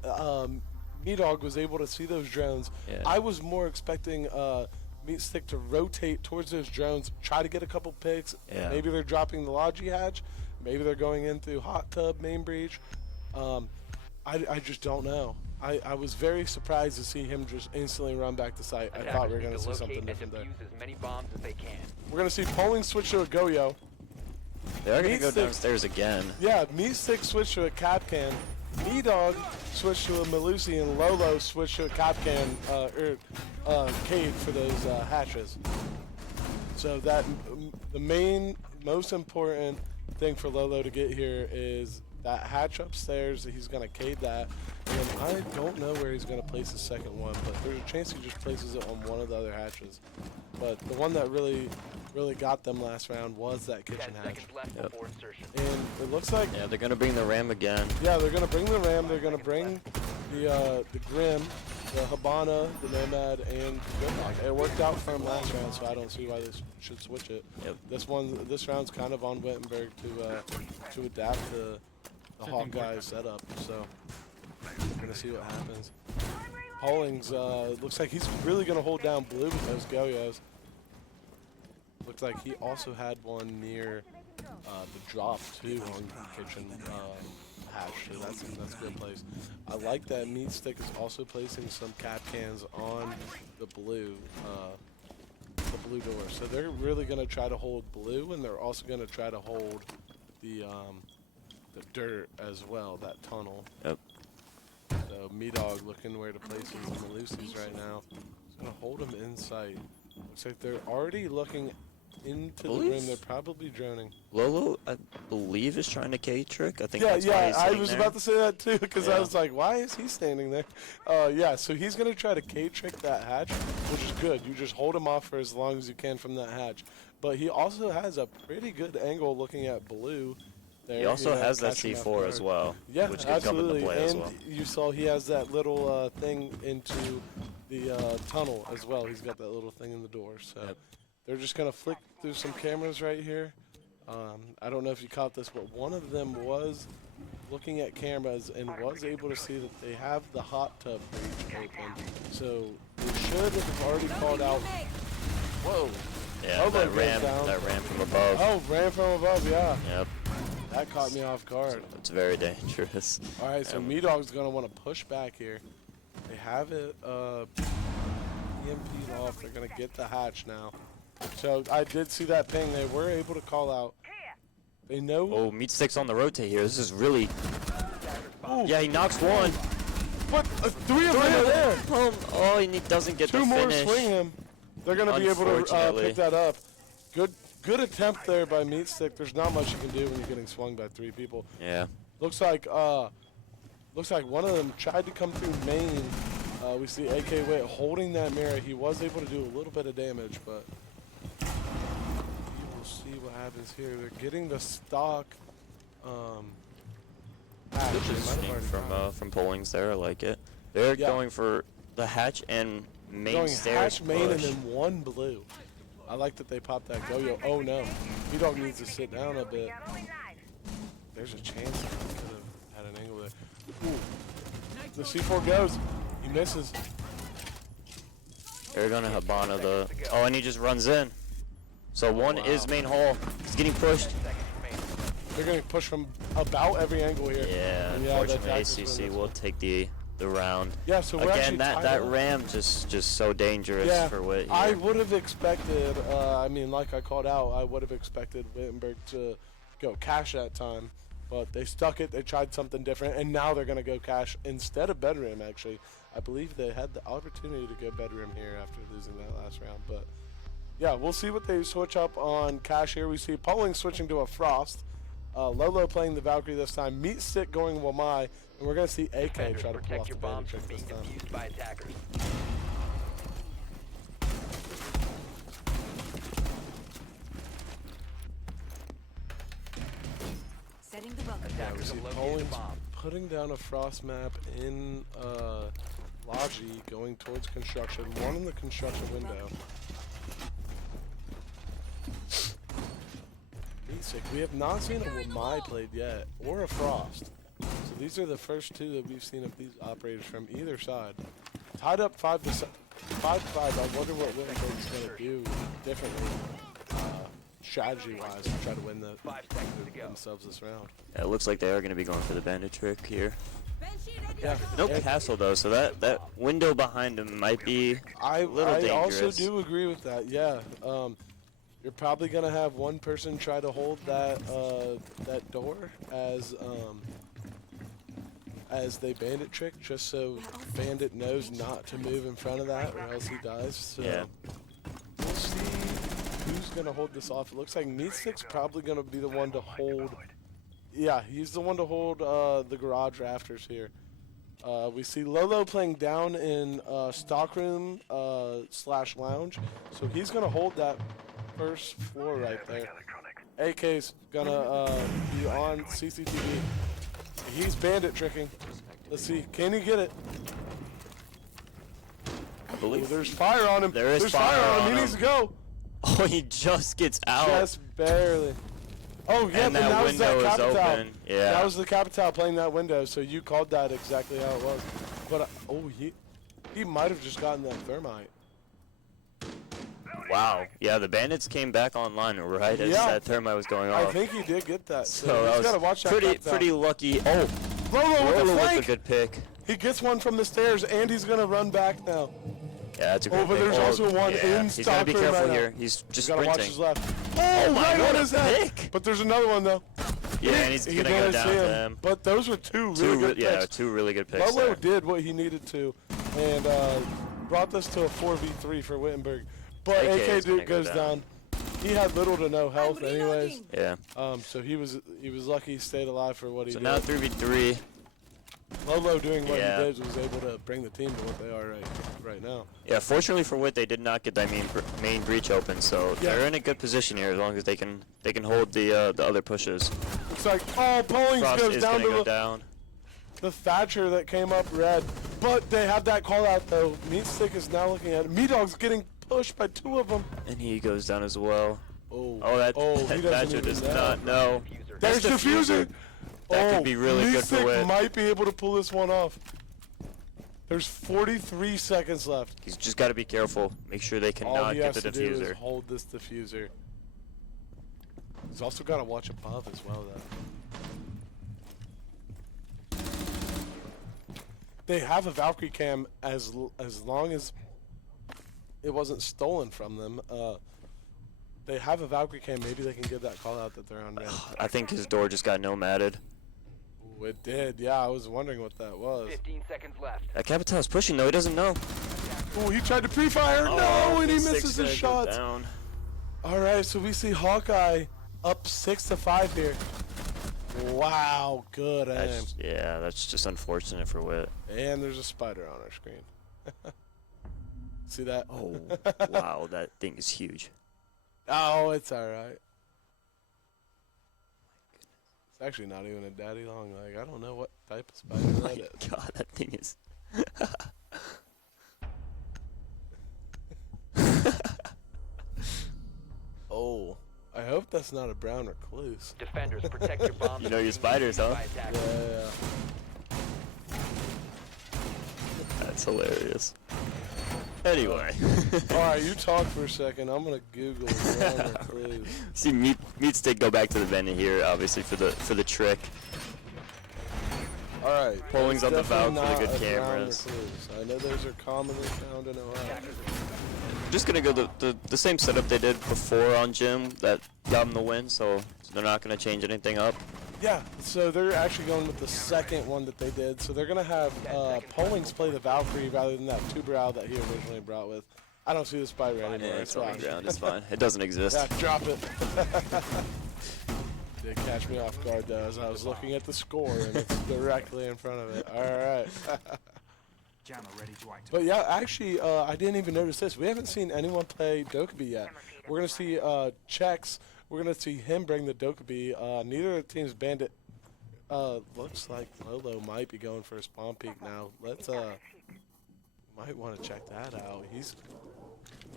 Meat Dog was able to see those drones, I was more expecting Meat Stick to rotate towards those drones, try to get a couple picks. Maybe they're dropping the Logi hatch, maybe they're going in through hot tub main breach. I just don't know. I was very surprised to see him just instantly run back to site. I thought we were going to see something different there. As many bombs as they can. We're going to see Polling switch to a Goyo. They are going to go downstairs again. Yeah, Meat Stick switch to a Capcan. Me Dog switch to a Malusi, and Lolo switch to a Capcan Cade for those hatches. So that the most important thing for Lolo to get here is that hatch upstairs. He's going to Cade that. And I don't know where he's going to place the second one, but there's a chance he just places it on one of the other hatches. But the one that really got them last round was that kitchen hatch. And it looks like they're going to bring the Ram again. Yeah, they're going to bring the Ram. They're going to bring the Grim, the Habana, the Nomad, and the Gridlock. It worked out for him last round, so I don't see why they should switch it. This round's kind of on Wittenberg to adapt the Hawkeye setup. So We're gonna see what happens. Hollings looks like he's really gonna hold down blue with those go-yos. Looks like he also had one near the drop too on kitchen hatch, so that's a good place. I like that Meat Stick is also placing some cap cans on the blue door. So they're really gonna try to hold blue, and they're also gonna try to hold the dirt as well, that tunnel. Yep. So Me-Dog looking where to place his Malusi's right now. He's gonna hold him in sight. Looks like they're already looking into the room. They're probably droning. Lolo, I believe, is trying to K-trick. I think Yeah, that's why he's I was there. about to say that too, because I Yeah. was like, why is he standing there? Yeah, so he's going to try to K-trick that hatch, which is good. You just hold him off for as long as you can from that hatch. But he also has a pretty good angle looking at blue. There, He also has that catching off C4 guard. as well, Yeah, which could absolutely. come into play as And well. you saw he has that little thing into the tunnel as well. He's got that little thing in the door. So Yep. they're just going to flick through some cameras right here. I don't know if you caught this, but one of them was looking at cameras and was able to see that they have the hot tub breach open. So they should have already called out. Whoa. Yeah, Elbow that goes down. ran from above. Oh, ran from above, yeah. Yep, That caught me off guard. it's very dangerous. All right, so Me-Dog's going to want to push back here. They have it EMP'd off. They're going to get the hatch now. So I did see that ping. They were able to call out. They know. Oh, Meat Stick's on the rotate here. This is really... Ooh. Yeah, he knocks one. But three of them are there. Oh, and he doesn't get Two the more finish. swing him. They're going to be able to Unfortunately. pick that up. Good attempt there by Meat Stick. There's not much you can do when you're getting swung by three people. Yeah. Looks like one of them tried to come through main. We see AK Witt holding that mirror. He was able to do a little bit of damage, but we will see what happens here. They're getting the stock. Hatch. Good They might have positioning already from got it. from Pollings there. I like it. They're Yeah. going for the hatch and main Going stairs hatch main and push. then one blue. I like that they popped that go-yo. Oh no, B-Dog needs to sit down a bit. There's a chance that he could have had an angle there. Ooh. The C4 goes. He misses. They're gonna Habana the. Oh, and he just runs in. So one is main hall. He's getting pushed. They're going to push from about every angle here. Yeah, And the unfortunately, attackers win ACC this will one. take the round. Yeah, so we're Again, actually tied that up. ram just so dangerous Yeah, for Witt. I here. would have expected, I mean, like I called out, I would have expected Wittenberg to go cash that time. But they stuck it. They tried something different. And now they're going to go cash instead of bedroom, actually. I believe they had the opportunity to go bedroom here after losing that last round. But, yeah, we'll see what they switch up on cash here. We see Poling switching to a Frost. Lolo playing the Valkyrie this time. Meat Stick going Wamai. And we're going to see AK try to pull Protect off the your bandit bombs trick from this being time. defused by attackers. Setting the welcome. Yeah, we Attackers see have located Poland's the bomb. putting down a Frost map in Logi, going towards construction. One in the construction window. Basic. We have not seen a Wamai played yet, or a Frost. So these are the first two that we've seen of these operators from either side. Tied up 5-5. I wonder what Wittenberg's going to do differently, strategy-wise, to try to win 5 seconds to go. themselves this round. Yeah, it looks like they are going to be going for the bandit trick here. Yeah. No Yeah. castle though, so that window behind him might be I little also dangerous. do agree with that. Yeah, you're probably gonna have one person try to hold that that door as they bandit trick, just so bandit knows not to move in front of that, or else he dies. So Yeah. we'll see who's gonna hold this off. It looks like Meat Stick's probably gonna be the one to hold. Yeah, he's the one to hold the garage rafters here. We see Lolo playing down in stockroom / lounge, so he's gonna hold that first floor right there. AK's gonna be on CCTV. He's bandit tricking. Let's see, can he get it? I Oh, believe. there's fire on him. There is There's fire on him. on He him. needs to go. Oh, he just gets out. Just barely. Oh, yeah, and but that was window that is Capital. open. Yeah. That was the Capital playing that window, so you called that exactly how it was. But, oh, he might have just gotten that thermite. Wow. Yeah, the bandits came back online right as that thermite was going off. I think he did get that. So you that gotta watch that pretty lucky. Oh, Rolo with a good pick. He gets one from the stairs, and he's gonna run back now. Yeah, that's a good pick. But there's also one in He's gotta be stock room careful right here. now. He's just Gotta watch sprinting. his left. Oh, my right God, on his a head. pick. But there's another one though. Yeah, and he's gonna go down to him. But those were two really good picks. Two really good picks. Lolo did what he needed to, and brought this to a 4v3 for Wittenberg. But AK Duke goes down. He had little to no health anyways. Yeah. So he was lucky he stayed alive for what he did. So now 3v3. Lolo doing what he did was able to bring the team to what they are right now. Yeah, fortunately for Wit, they did not get that main breach open, so they're in a good position here as long as they can hold the other pushes. Looks like Pollings Frost goes is down gonna to go down. the Thatcher that came up red, but they have that call out though. Meat Stick is now looking at it. Meat Dog's getting pushed by two of them. And he goes down as well. That Thatcher does not know. There's Diffuser. That could be really good for Wit. Might be able to pull this one off. There's 43 seconds left. He's just got to be careful. Make sure they cannot get the All he has to do is diffuser. hold this diffuser. He's also got to watch above as well, though. They have a Valkyrie cam as long as it wasn't stolen from them. They have a Valkyrie cam. Maybe they can get that call out that they're on. I think his door just got nomaded. Ooh, it did. Yeah, I was wondering what that was. 15 seconds left. That Capital's pushing though. He doesn't know. Ooh, he tried to pre-fire. No, and he misses his shot. Down. All right, so we see Hawkeye up 6-5 here. Wow, good aim. That's just unfortunate for Wit. And there's a spider on our screen. See that? Oh, wow, that thing is huge. Oh, it's all right. It's actually not even a daddy long leg. I don't know what type of spider Oh my that is. God, that thing is. Oh, I hope that's not a brown recluse. Defenders, protect your bombs. You know your spiders, huh? Yeah. That's hilarious. Anyway. Alright, you talk for a second. I'm gonna Google brown recluse. See, Meat Stick go back to the vendor here, obviously for the trick. Alright. Pollings on the valve for the good brown cameras. recluse. I know those are commonly found in Ohio. Just gonna go the same setup they did before on Jim that got them the win, so they're not gonna change anything up. Yeah, so they're actually going with the second one that they did. So they're going to have Pollings play the Valkyrie rather than that two-brow that he originally brought with. I don't see the spider anymore. Yeah, it's on the out. ground. It's fine. It doesn't exist. Yeah, drop it. Did catch me off guard, though, as I was looking at the score, and it's directly in front of it. All right. But, yeah, actually, I didn't even notice this. We haven't seen anyone play Dokkaebi yet. We're going to see Chex. We're going to see him bring the Dokkaebi. Neither of the teams banned it. Looks like Lolo might be going for a spawn peek now. Let's, might want to check that out.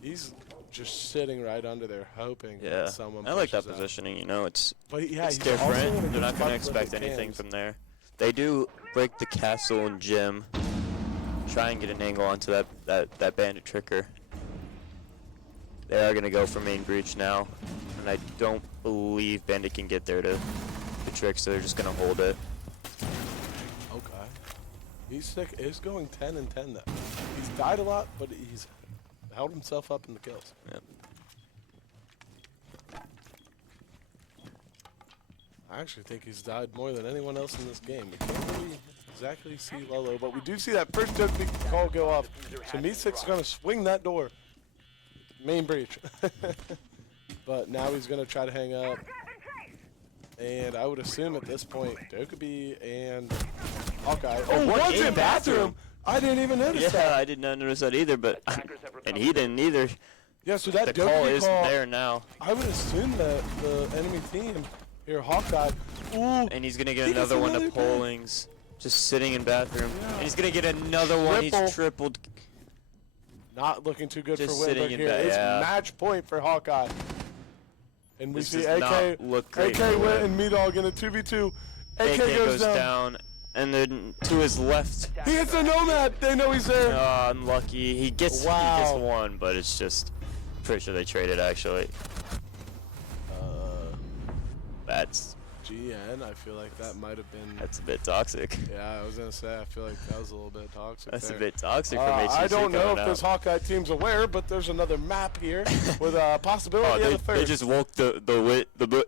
He's just sitting right under there hoping that someone I like that pushes out. positioning, you know, it's He's different. They're not going to expect anything from there. They do break the castle and Jim. Try and get an angle onto that bandit tricker. They are going to go for main breach now. And I don't believe Bandit can get there to the trick, so they're just going to hold it. Okay. He's sick. Is going 10 and 10 though. He's died a lot, but he's held himself up in the kills. Yep. I actually think he's died more than anyone else in this game. We can't really exactly see Lolo, but we do see that first Dokkaebi call go off. So Meesik's going to swing that door. Main breach. But now he's going to try to hang up. And I would assume at this point, Dokkaebi and Hawkeye. Oh, one's in bathroom! I didn't even notice that. Yeah, I did not notice that either, but and he didn't either. Yeah, so that The Dokkaebi call is there now. I would assume that the enemy team here, Hawkeye. Ooh, And he's going to get another one to Pollings. Just sitting in bathroom. Yeah. And he's going to get another one. He's tripled. Not looking too good Just for Wittenberg sitting in here. It's yeah. match point for Hawkeye. And we This see does AK. not look great AK for went him. and Me-Dog in a 2v2. AK, AK goes down. and then to his left. He hits a Nomad. They know he's there. Unlucky. He gets Wow. one, but it's just pretty sure they traded actually. That's GN, I feel like that might have been. a bit toxic. Yeah, I was gonna say. I feel like that was a little bit toxic. That's there. a bit toxic from HCC I don't know coming if this out. Hawkeye team's aware, but there's another map here with a possibility of a third. They just woke the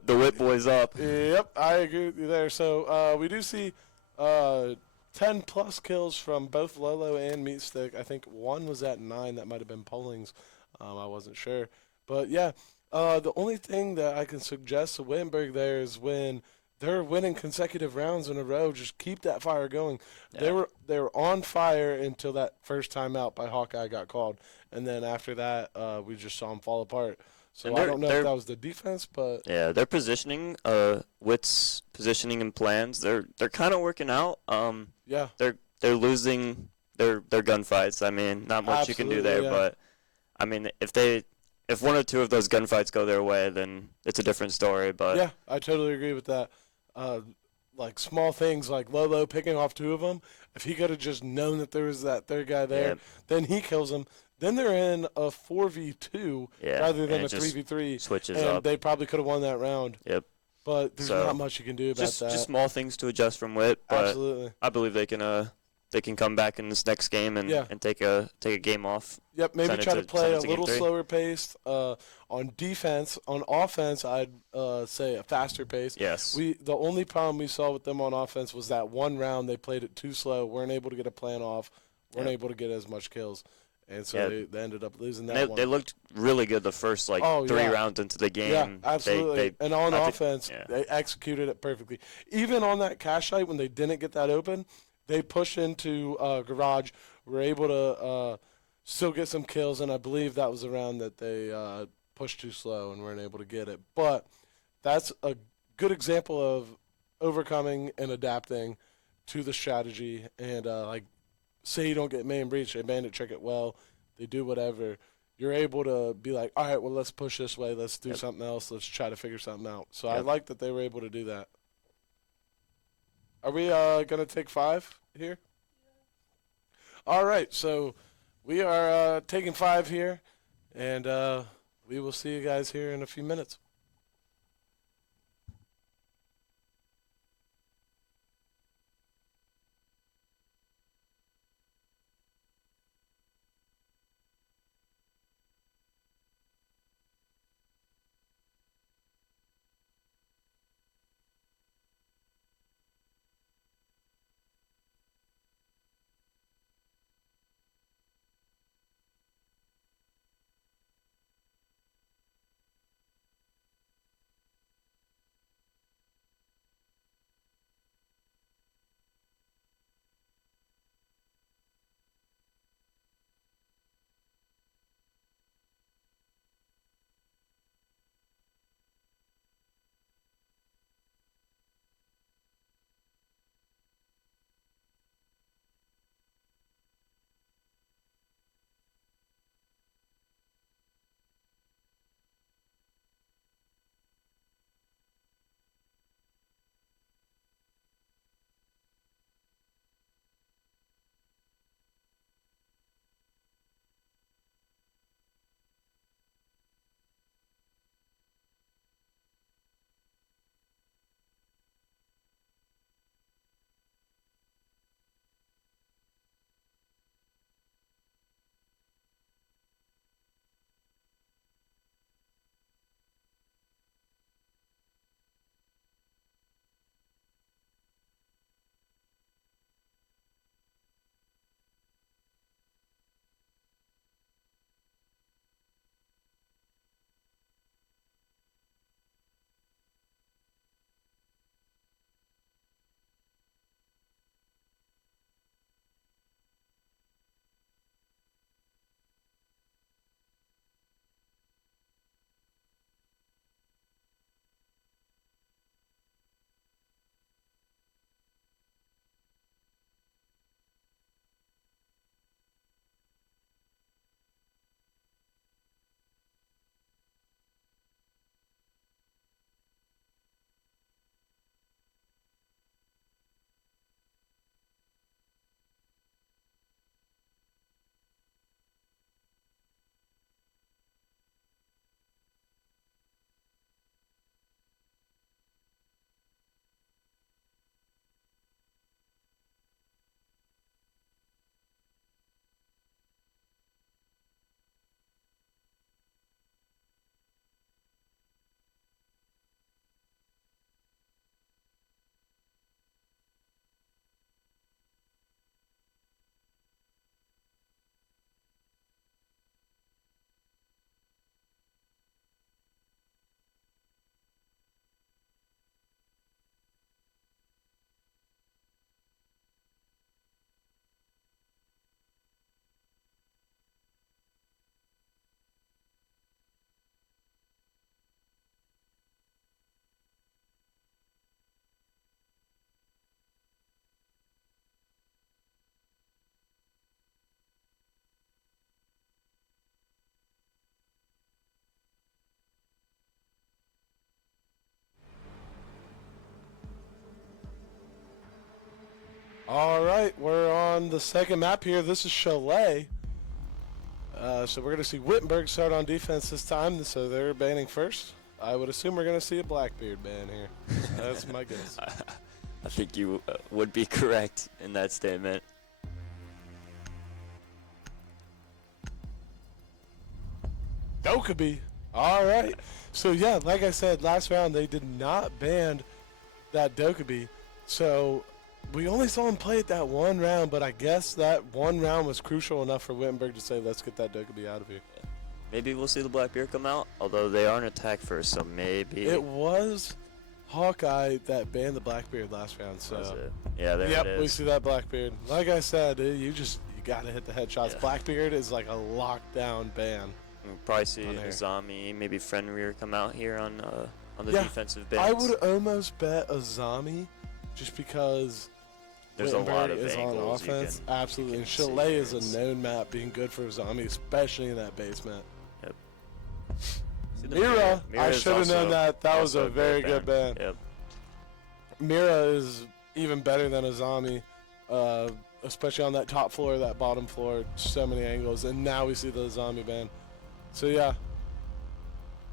wit boys up. Yep, I agree with you there. So we do see 10 plus kills from both Lolo and Meatstick. I think one was at 9. That might have been Polling's. I wasn't sure. But yeah, the only thing that I can suggest to Wittenberg there is when they're winning consecutive rounds in a row, just keep that fire going. Yeah. They were on fire until that first timeout by Hawkeye got called. And then after that, we just saw them fall apart. So And I don't know if that was the defense, but Yeah, their positioning, Wit's positioning and plans, they're kind of working out. yeah. They're losing their gunfights. I mean, not much you can do there, Absolutely, yeah. but I mean, if one or two of those gunfights go their way, then it's a different story. But Yeah, I totally agree with that. Like small things like Lolo picking off 2 of them. If he could have just known that there was that third guy there, Yeah. then he kills him. Then they're in a 4v2 Yeah, rather than and a it just 3v3, switches and up. they probably could have won that round. Yep. But there's So, not much you can do about that. Just small things to adjust from Wit, but Absolutely. I believe they can come back in this next game and, Yeah. and take a game off. Yep, maybe send it try to to- play send a it to game little 3. slower paced. On defense, on offense, I'd say a faster pace. Yes. The only problem we saw with them on offense was that one round they played it too slow, weren't able to get a plan off, weren't Yep. able to get as much kills, and so Yeah. they ended up losing that They, one. they looked really good the first 3 yeah. rounds into the game. Yeah, absolutely. And on I think- offense, yeah. they executed it perfectly. Even on that cash site, when they didn't get that open, they pushed into garage, were able to still get some kills, and I believe that was the round that they pushed too slow and weren't able to get it. But that's a good example of overcoming and adapting to the strategy. And like, say you don't get main breach, they bandit trick it well, they do whatever. You're able to be like, all right, well, let's push this way. Let's do Yep. something else. Let's try to figure something out. So I Yep. like that they were able to do that. Are we going to take 5 here? All right, so we are taking 5 here, and we will see you guys here in a few minutes. All right, we're on the second map here. This is Chalet. So we're going to see Wittenberg start on defense this time, so they're banning first. I would assume we're going to see a Blackbeard ban here. That's my guess. I think you would be correct in that statement. Dokkaebi. All right. So, yeah, like I said, last round they did not ban that Dokkaebi. So we only saw him play it that one round, but I guess that one round was crucial enough for Wittenberg to say, let's get that Dokkaebi out of here. Maybe we'll see the Blackbeard come out, although they are an attack first, so maybe. It was Hawkeye that banned the Blackbeard last round, so. Was it? Yeah, there Yep, it is. we see that Blackbeard. Like I said, you got to hit the headshots. Yeah. Blackbeard is like a lockdown ban. We'll probably see on here. Azami, maybe Fenrir come out here on the Yeah, defensive bans. I would almost bet Azami just because There's a lot Wittenberg of is on angles you offense. can- Absolutely. you And can see Chalet here. is a known map being good for Azami, especially in that basement. Yep. See the Mira, I is should have known also- that. That was also a very great good ban. Yep. Mira is even better than Azami, especially on that top floor, that bottom floor, so many angles. And now we see the Azami ban. So yeah,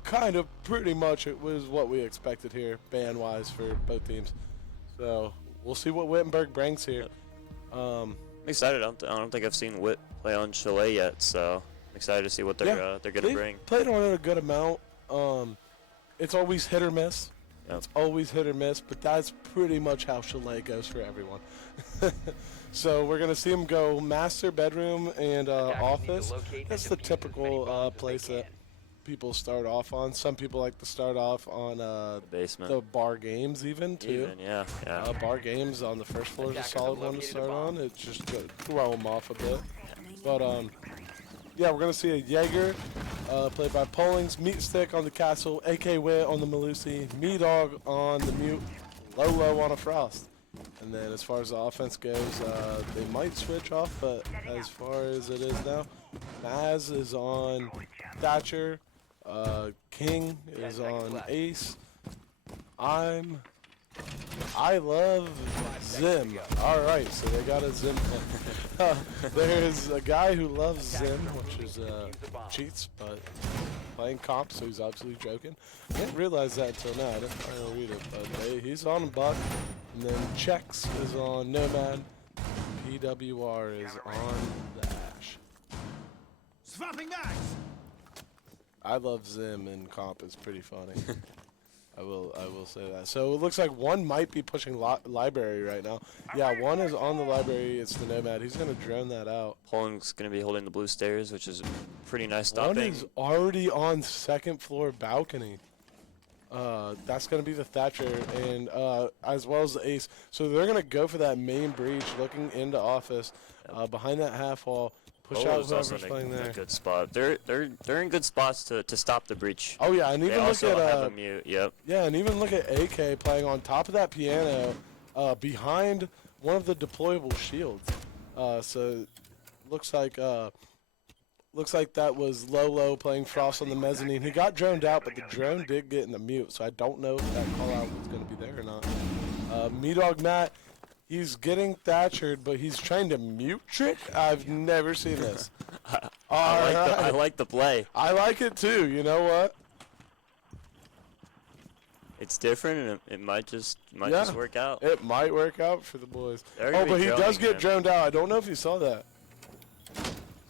kind of pretty much it was what we expected here, ban-wise, for both teams. So we'll see what Wittenberg brings here. I'm excited. I don't think I've seen Wit play on Chalet yet, so I'm excited to see what they're gonna They've bring. played on it a good amount. It's always hit or miss. Yep. It's always hit or miss, but that's pretty much how Chalet goes for everyone. So we're going to see him go master, bedroom, and Attackers need to office. locate and That's the defuse as many typical bombs as they place that can. people start off on. Some people like to start off on Basement. the bar games even, too. Even, yeah. Bar games on the first floor is a Attackers solid have one to located a start bomb. on. It just throw them off a bit. But yeah, we're gonna see a Jaeger played by Pollings, Meat Stick on the Castle, AK Wit on the Malusi, Me Dog on the Mute, Lolo on a Frost. And then as far as the offense goes, they might switch off, but as far as it is now, Maz is on Thatcher, King is on Ace. I love Zim. All right, so they got a Zim. There's a guy who loves Zim, which is cheats, but playing comp, so he's absolutely joking. I didn't realize that until now. I didn't finally read it, but he's on Buck. And then Chex is on Nomad. PWR is on Dash. Swapping mags! I love Zim in comp. It's pretty funny. I will say that. So it looks like one might be pushing library right now. Yeah, one is on the library. It's the Nomad. He's going to drone that out. Polling's going to be holding the blue stairs, which is pretty nice One stopping. is already on second floor balcony. That's going to be the Thatcher, and as well as the Ace. So they're going to go for that main breach, looking into office, behind that half wall. Push out Polo's also whoever's in playing a there. good spot. They're in good spots to stop the breach. Oh yeah, and They even look also have a at mute. Yep. yeah, and even look at AK playing on top of that piano, behind one of the deployable shields. So looks like that was Lolo playing Frost on the mezzanine. He got droned out, but the drone did get in the mute, so I don't know if that call out was going to be there or not. Me-Dog Matt, he's getting Thatchered, but he's trying to mute trick? I've never seen this. I like the play. I like it too, you know what? It's different, and it might just work out. It might work out for the boys. They're Oh, gonna but be he does droning get him. droned out. I don't know if you saw that.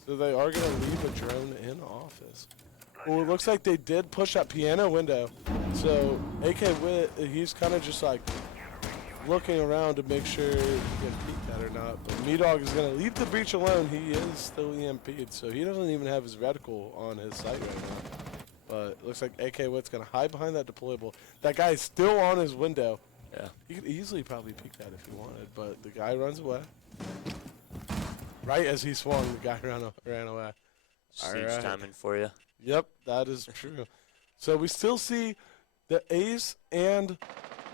So they are going to leave a drone in office. Well, it looks like they did push that piano window. So AK Wit, he's kind of just like looking around to make sure he can peek that or not. But Me-Dog is going to leave the breach alone. He is still EMP'd, so he doesn't even have his reticle on his sight right now. But it looks like AK Wit's going to hide behind that deployable. That guy is still on his window. Yeah. He could easily probably peek that if he wanted, but the guy runs away. Right as he swung, the guy ran away. Siege Alright. timing for you. Yep, that is true. So we still see the Ace and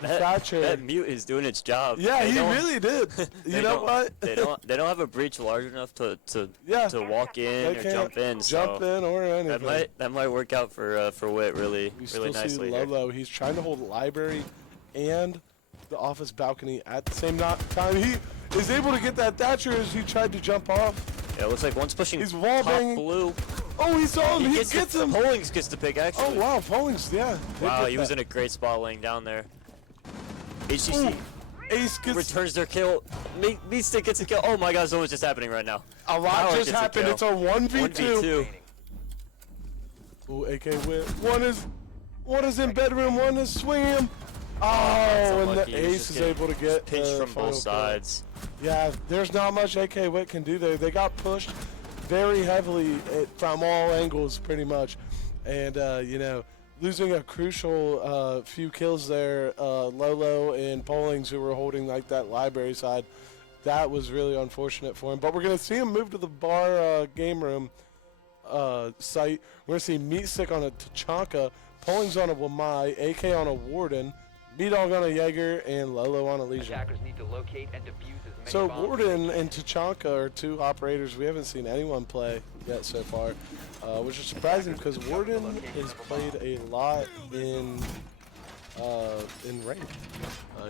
the Thatcher. That mute is doing its job. Yeah, They he don't- really did. they You know don't- what? They don't have a breach large enough to Yeah. walk in They or can't jump in. jump so in or anything. that might work out for Wit really We still see nicely here. Lolo. He's trying to hold library and the office balcony at the same time. is able to get that Thatcher as he tried to jump off. Yeah, it looks like one's pushing He's wall top banging. blue. Oh, he saw him. He gets him. Pollings gets the pick, actually. Oh, wow. Pollings, yeah. Wow, he was in a great spot laying down there. HCC Ace gets returns their kill. Meatstick gets a kill. Oh my god, so much is happening right now. a lot Valorant just gets a happened. kill. It's a 1v2. 1v2. Ooh, AK whip. One is in bedroom. One is swinging him. Oh, and unlucky. the He was Ace just is getting able to get pinched the from final both kill. sides. Yeah, there's not much AK Wit can do there. They got pushed very heavily from all angles, pretty much. And, you know, losing a crucial few kills there, Lolo and Pollings, who were holding, like, that library side, that was really unfortunate for him. But we're going to see him move to the bar game room site. We're going to see Meatstick on a Tachanka, Pollings on a Wamai, AK on a Warden, Meatdog on a Jaeger, and Lolo on a Legion. Attackers need to locate and defuse as many So bombs. Warden and Tachanka are two operators we haven't seen anyone play yet so far, which is surprising because Warden has played a lot in rank.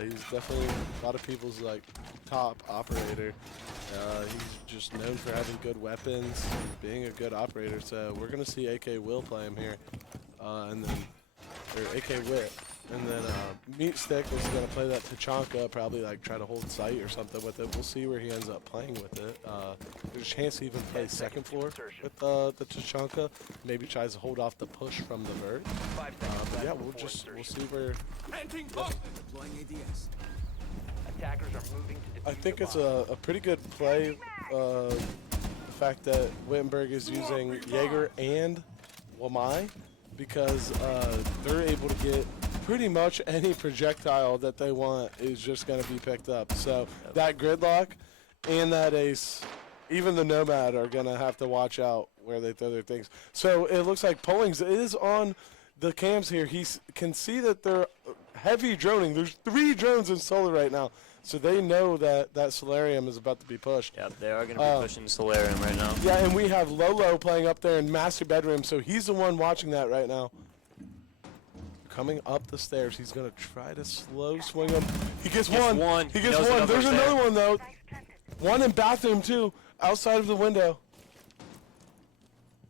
He's definitely a lot of people's like top operator. He's just known for having good weapons, being a good operator. So we're gonna see AK Will play him here, and then or AK Wit. And then Meatstick is going to play that Tachanka, probably like try to hold sight or something with it. We'll see where he ends up playing with it. There's a chance he even plays second floor with the Tachanka. Maybe tries to hold off the push from the vert. 5 seconds But left yeah, before we'll insertion. see where. Deploying ADS. Attackers are moving to defuse I think the it's bomb. a pretty good play. The fact that Wittenberg is using Jaeger and Wamai, because they're able to get pretty much any projectile that they want is just going to be picked up. So that gridlock and that Ace, even the Nomad, are going to have to watch out where they throw their things. So it looks like Pollings is on the cams here. He can see that they're heavy droning. There's 3 drones in solar right now. So they know that that Solarium is about to be pushed. Yeah, they are going to be pushing Solarium right now. Yeah, and we have Lolo playing up there in master bedroom, so he's the one watching that right now. Coming up the stairs, he's gonna try to slow swing him. He gets one. He gets knows one. the There's number's another there. one though. One in bathroom too, outside of the window.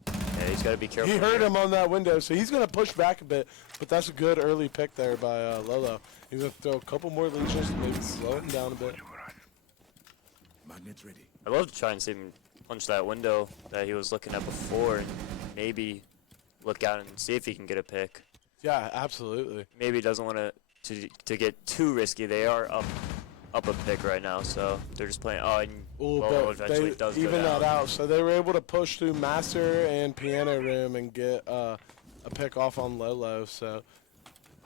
Yeah, he's got to be careful. He heard here. him on that window, so he's gonna push back a bit. But that's a good early pick there by Lolo. He's gonna throw a couple more legions to maybe slow him down a bit. Magnets ready. I'd love to try and see him punch that window that he was looking at before and maybe look out and see if he can get a pick. Yeah, absolutely. Maybe he doesn't want to get too risky. They are up a pick right now, so they're just playing. Oh, and Ooh, Lolo but eventually they does go even down. that out, so they were able to push through master and piano room and get a pick off on Lolo. So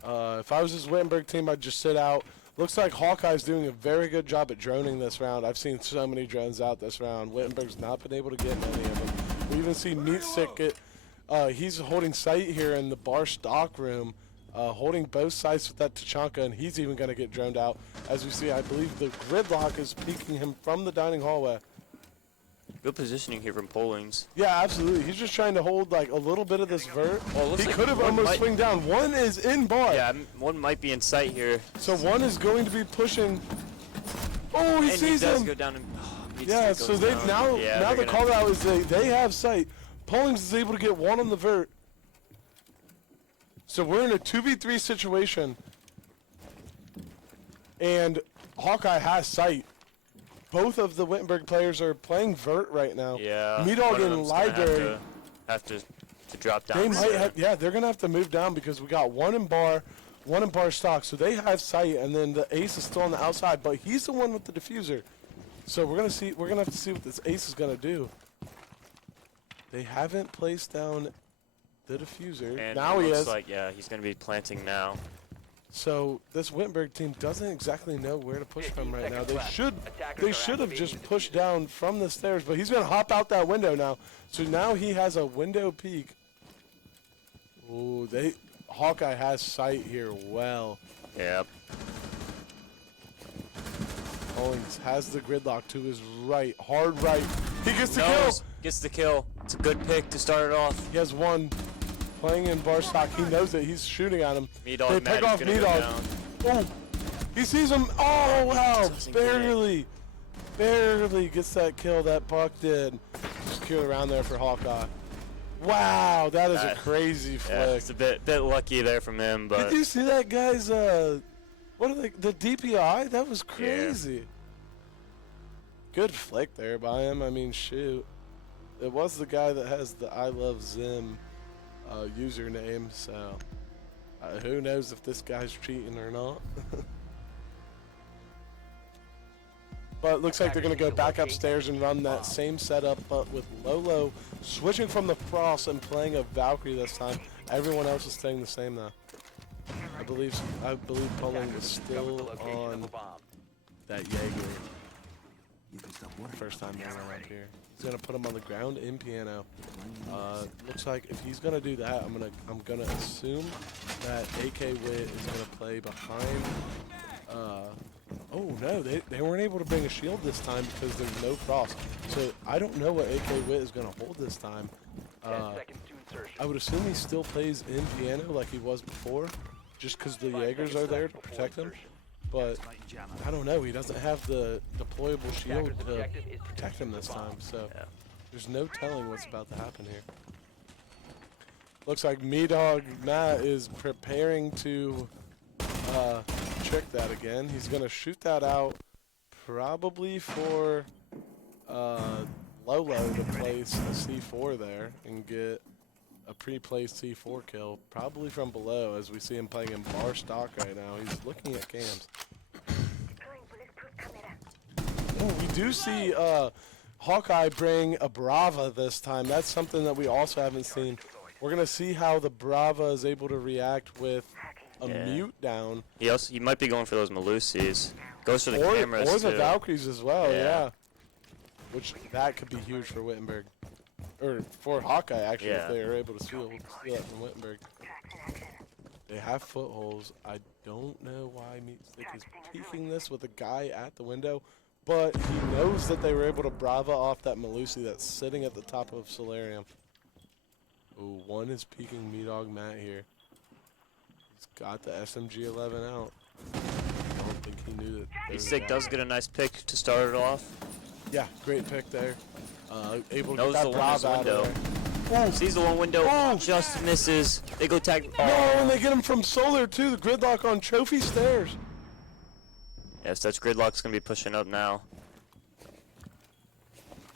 if I was this Wittenberg team, I'd just sit out. Looks like Hawkeye's doing a very good job at droning this round. I've seen so many drones out this round. Wittenberg's not been able to get many of them. We even see Meatstick get. He's holding sight here in the bar stock room, holding both sides with that Tachanka, and he's even going to get droned out. As we see, I believe the gridlock is peeking him from the dining hallway. Good positioning here from Pollings. Yeah, absolutely. He's just trying to hold like a little bit of this vert. Well, it looks He like could have one almost might- swing down. One is in bar. Yeah, one might be in sight here. So one is going to be pushing. Oh, he And sees he does him. go down and Yeah, so they now the call out is they have sight. Pollings is able to get one on the vert. So we're in a 2v3 situation. And Hawkeye has sight. Both of the Wittenberg players are playing vert right now. Yeah. Meatdog one of and them's gonna Library. Have to drop down. They might so- have, yeah, they're gonna have to move down because we got one in bar stock, so they have sight, and then the Ace is still on the outside, but he's the one with the diffuser. So we're gonna have to see what this Ace is gonna do. They haven't placed down the diffuser. And Now it he looks is. like, yeah, he's going to be planting now. So this Wittenberg team doesn't exactly know where to push 15 from right now. seconds They left. should Attackers are have activating just the pushed diffuser. down from the stairs, but he's gonna hop out that window now. So now he has a window peek. Ooh, Hawkeye has sight here well. Yep. Owens has the gridlock to his right, hard right. He gets the Knows, kill. gets the kill. It's a good pick to start it off. He has one. Playing in bar stock, he knows it. He's shooting at him. Meatdog They Matt pick is off gonna go Meatdog. down. Oh, he sees him. Oh wow, Doesn't get it. barely. barely gets that kill that Buck did. Just kill around there for Hawkeye. Wow, that is a crazy Yeah, flick. it's a bit lucky there from him, but Did you see that guy's what are they, the DPI? That was crazy. Good flick there by him. I mean, shoot. It was the guy that has the I Love Zim username, so who knows if this guy's cheating or not. But it looks like they're going to go back upstairs and run that same setup, but with Lolo switching from the Frost and playing a Valkyrie this time. Everyone else is staying the same now. I believe Pulling is still on that Jaeger. You can stop worrying. First time around here. He's gonna put him on the ground in piano. Looks like if he's gonna do that, I'm gonna assume that AK Wit is gonna play behind. Oh no, they weren't able to bring a shield this time because there's no frost. So I don't know what AK Wit is gonna hold this time. 10 seconds to insertion. I would assume he still plays in piano like he was before, just because the Jaegers are there to protect him. But I don't know, he doesn't have the deployable shield to protect him this time, so there's no telling what's about to happen here. Looks like Me-Dog Matt is preparing to trick that again. He's going to shoot that out probably for Lolo to place a C4 there and get a pre-placed C4 kill, probably from below, as we see him playing in bar stock right now. He's looking at cams. Oh, we do see Hawkeye bring a Brava this time. That's something that we also haven't seen. We're going to see how the Brava is able to react with a mute down. He might be going for those Malusis. Goes for the cameras or the too. Valkyries as well, Yeah. yeah. Which, that could be huge for Wittenberg. Or for Hawkeye, actually, if they are able to steal that from Wittenberg. They have footholds. I don't know why Meat Stick is peeking this with a guy at the window, but he knows that they were able to Brava off that Malusi that's sitting at the top of Solarium. Ooh, one is peeking Me-Dog Matt here. He's got the SMG-11 out. I don't think he knew that. Meat Stick does get a nice pick to start it off. Yeah, great pick there. Able to Knows get the that one is Brava out window. of there. Sees the one window, just misses. They go tag. No, and they get him from Solar too. The gridlock on Trophy Stairs. Yes, that's Gridlock's gonna be pushing up now.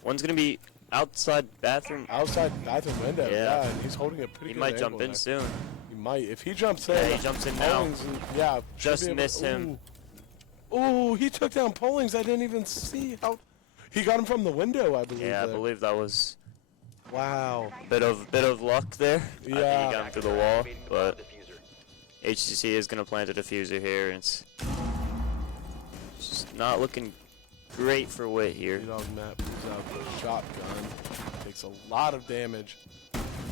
One's gonna be outside bathroom. Outside bathroom window. Yeah. Yeah, and he's holding a pretty He good might jump angle in there. soon. He might. If he jumps in. Yeah, he jumps in now. Pollings yeah. should Just be able- miss him. Ooh, he took down Pollings. I didn't even see how. He got him from the window, I believe. Yeah, I there. believe that was Wow. bit of luck there. I think Yeah. he got him through the wall, but HCC is gonna plant a diffuser here, and it's just not looking great for Wit here. Me-Dog Matt pulls out the shotgun. Takes a lot of damage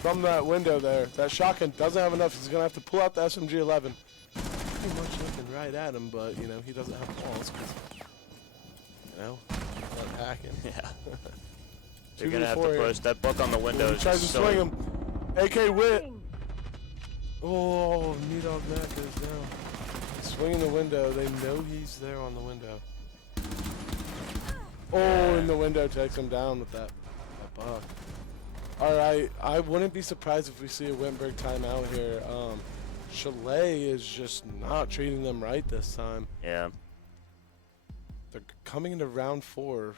from that window there. That shotgun doesn't have enough. He's gonna have to pull out the SMG-11. Pretty much looking right at him, but you know he doesn't have balls because you know he's not hacking. Yeah. They're gonna have to 2v4 here. push that buck on the window. He is tries to just swing so- him. AK Wit. Oh, Me-Dog Matt goes down. Swinging the window. They know he's there on the window. Oh, and the window takes him down with that buck. All right, I wouldn't be surprised if we see a Wittenberg timeout here. Chalet is just not treating them right this time. Yeah. They're coming into round 4.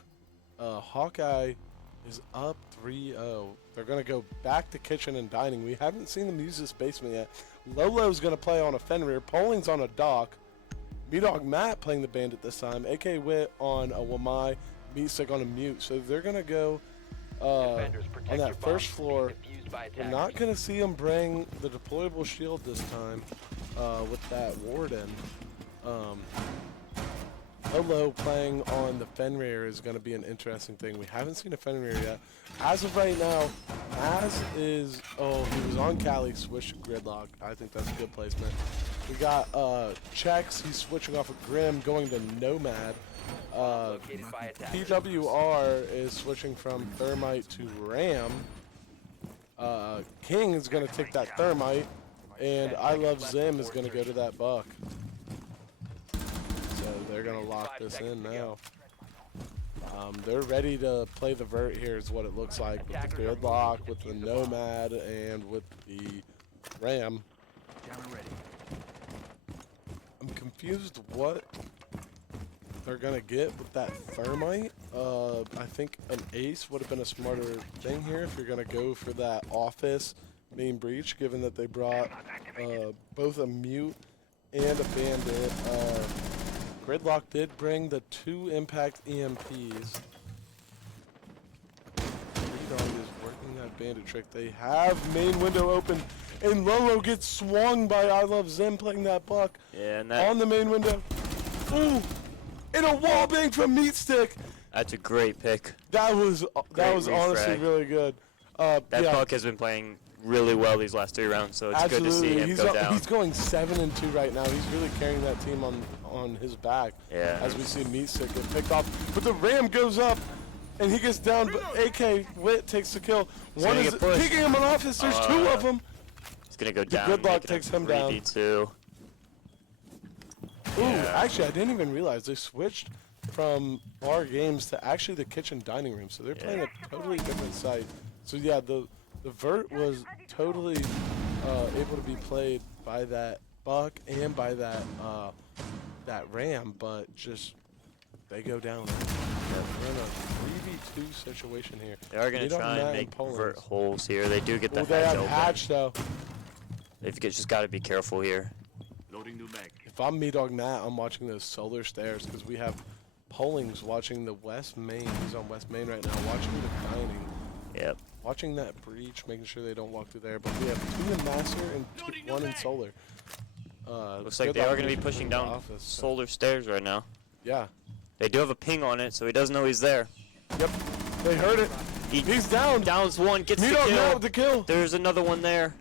Hawkeye is up 3-0. They're going to go back to kitchen and dining. We haven't seen them use this basement yet. Lolo's going to play on a Fenrir. Polling's on a dock. Me-Dog Matt playing the bandit this time. AK Wit on a Wamai. Meat Stick on a mute. So they're going to go on that first floor. We're not going to see him bring the deployable shield this time with that Warden. Lolo playing on the Fenrir is going to be an interesting thing. We haven't seen a Fenrir yet. As of right now, he was on Cali, switched to Gridlock. I think that's a good placement. We got Checks, he's switching off of Grim, going to Nomad. PWR is switching from Thermite to Ram. King is going to take that Thermite, and I Love Zim is going to go to that Buck. So they're going to lock this in now. They're ready to play the vert here is what it looks like with the gridlock, with the nomad, and with the ram. Jammer ready. I'm confused what they're gonna get with that thermite. I think an ace would have been a smarter thing here if you're gonna go for that office main breach, given that they brought both a mute and a bandit. Gridlock did bring the 2 impact EMPs. Dog is working that bandit trick. They have main window open, and Lolo gets swung by I Love Zim playing that buck Yeah, and that, on the main window. Ooh, and a wall bang from Meat Stick. that's a great pick. That was honestly refrag. really good. That yeah, buck has been playing really well these last 3 rounds, so it's absolutely. good to see him he's go down. He's going 7-2 right now. He's really carrying that team on his back. Yeah. As we see Meat Stick get picked off, but the ram goes up. And he gets down, but AK Wit takes the kill. One gonna is get pushed. picking him in office. There's 2 of them. He's gonna go down. Gridlock making takes a him down. 3v2. Ooh, Yeah. actually, I didn't even realize they switched from bar games to actually the kitchen dining room. So they're playing a totally different site. So yeah, the vert was totally able to be played by that buck and by that that ram, but just they go down. We're in a 3v2 situation here. They are gonna They don't try net and in make Poland. vert holes here. They do get the Oh, they hatch have open. hatch though. They've just got to be careful here. Loading new mag. If I'm Me-Dog Nat, I'm watching those solar stairs because we have Pollings watching the West Main. He's on West Main right now, watching the dining, Yep. watching that breach, making sure they don't walk through there. But we have 2 in Master and 1 in Solar. Looks like they are going to be pushing down office, so. solar stairs right now. Yeah. They do have a ping on it, so he does know he's there. Yep. They heard it. He's down. Downs one, gets the Me-Dog Nat kill. with the kill. There's another one there.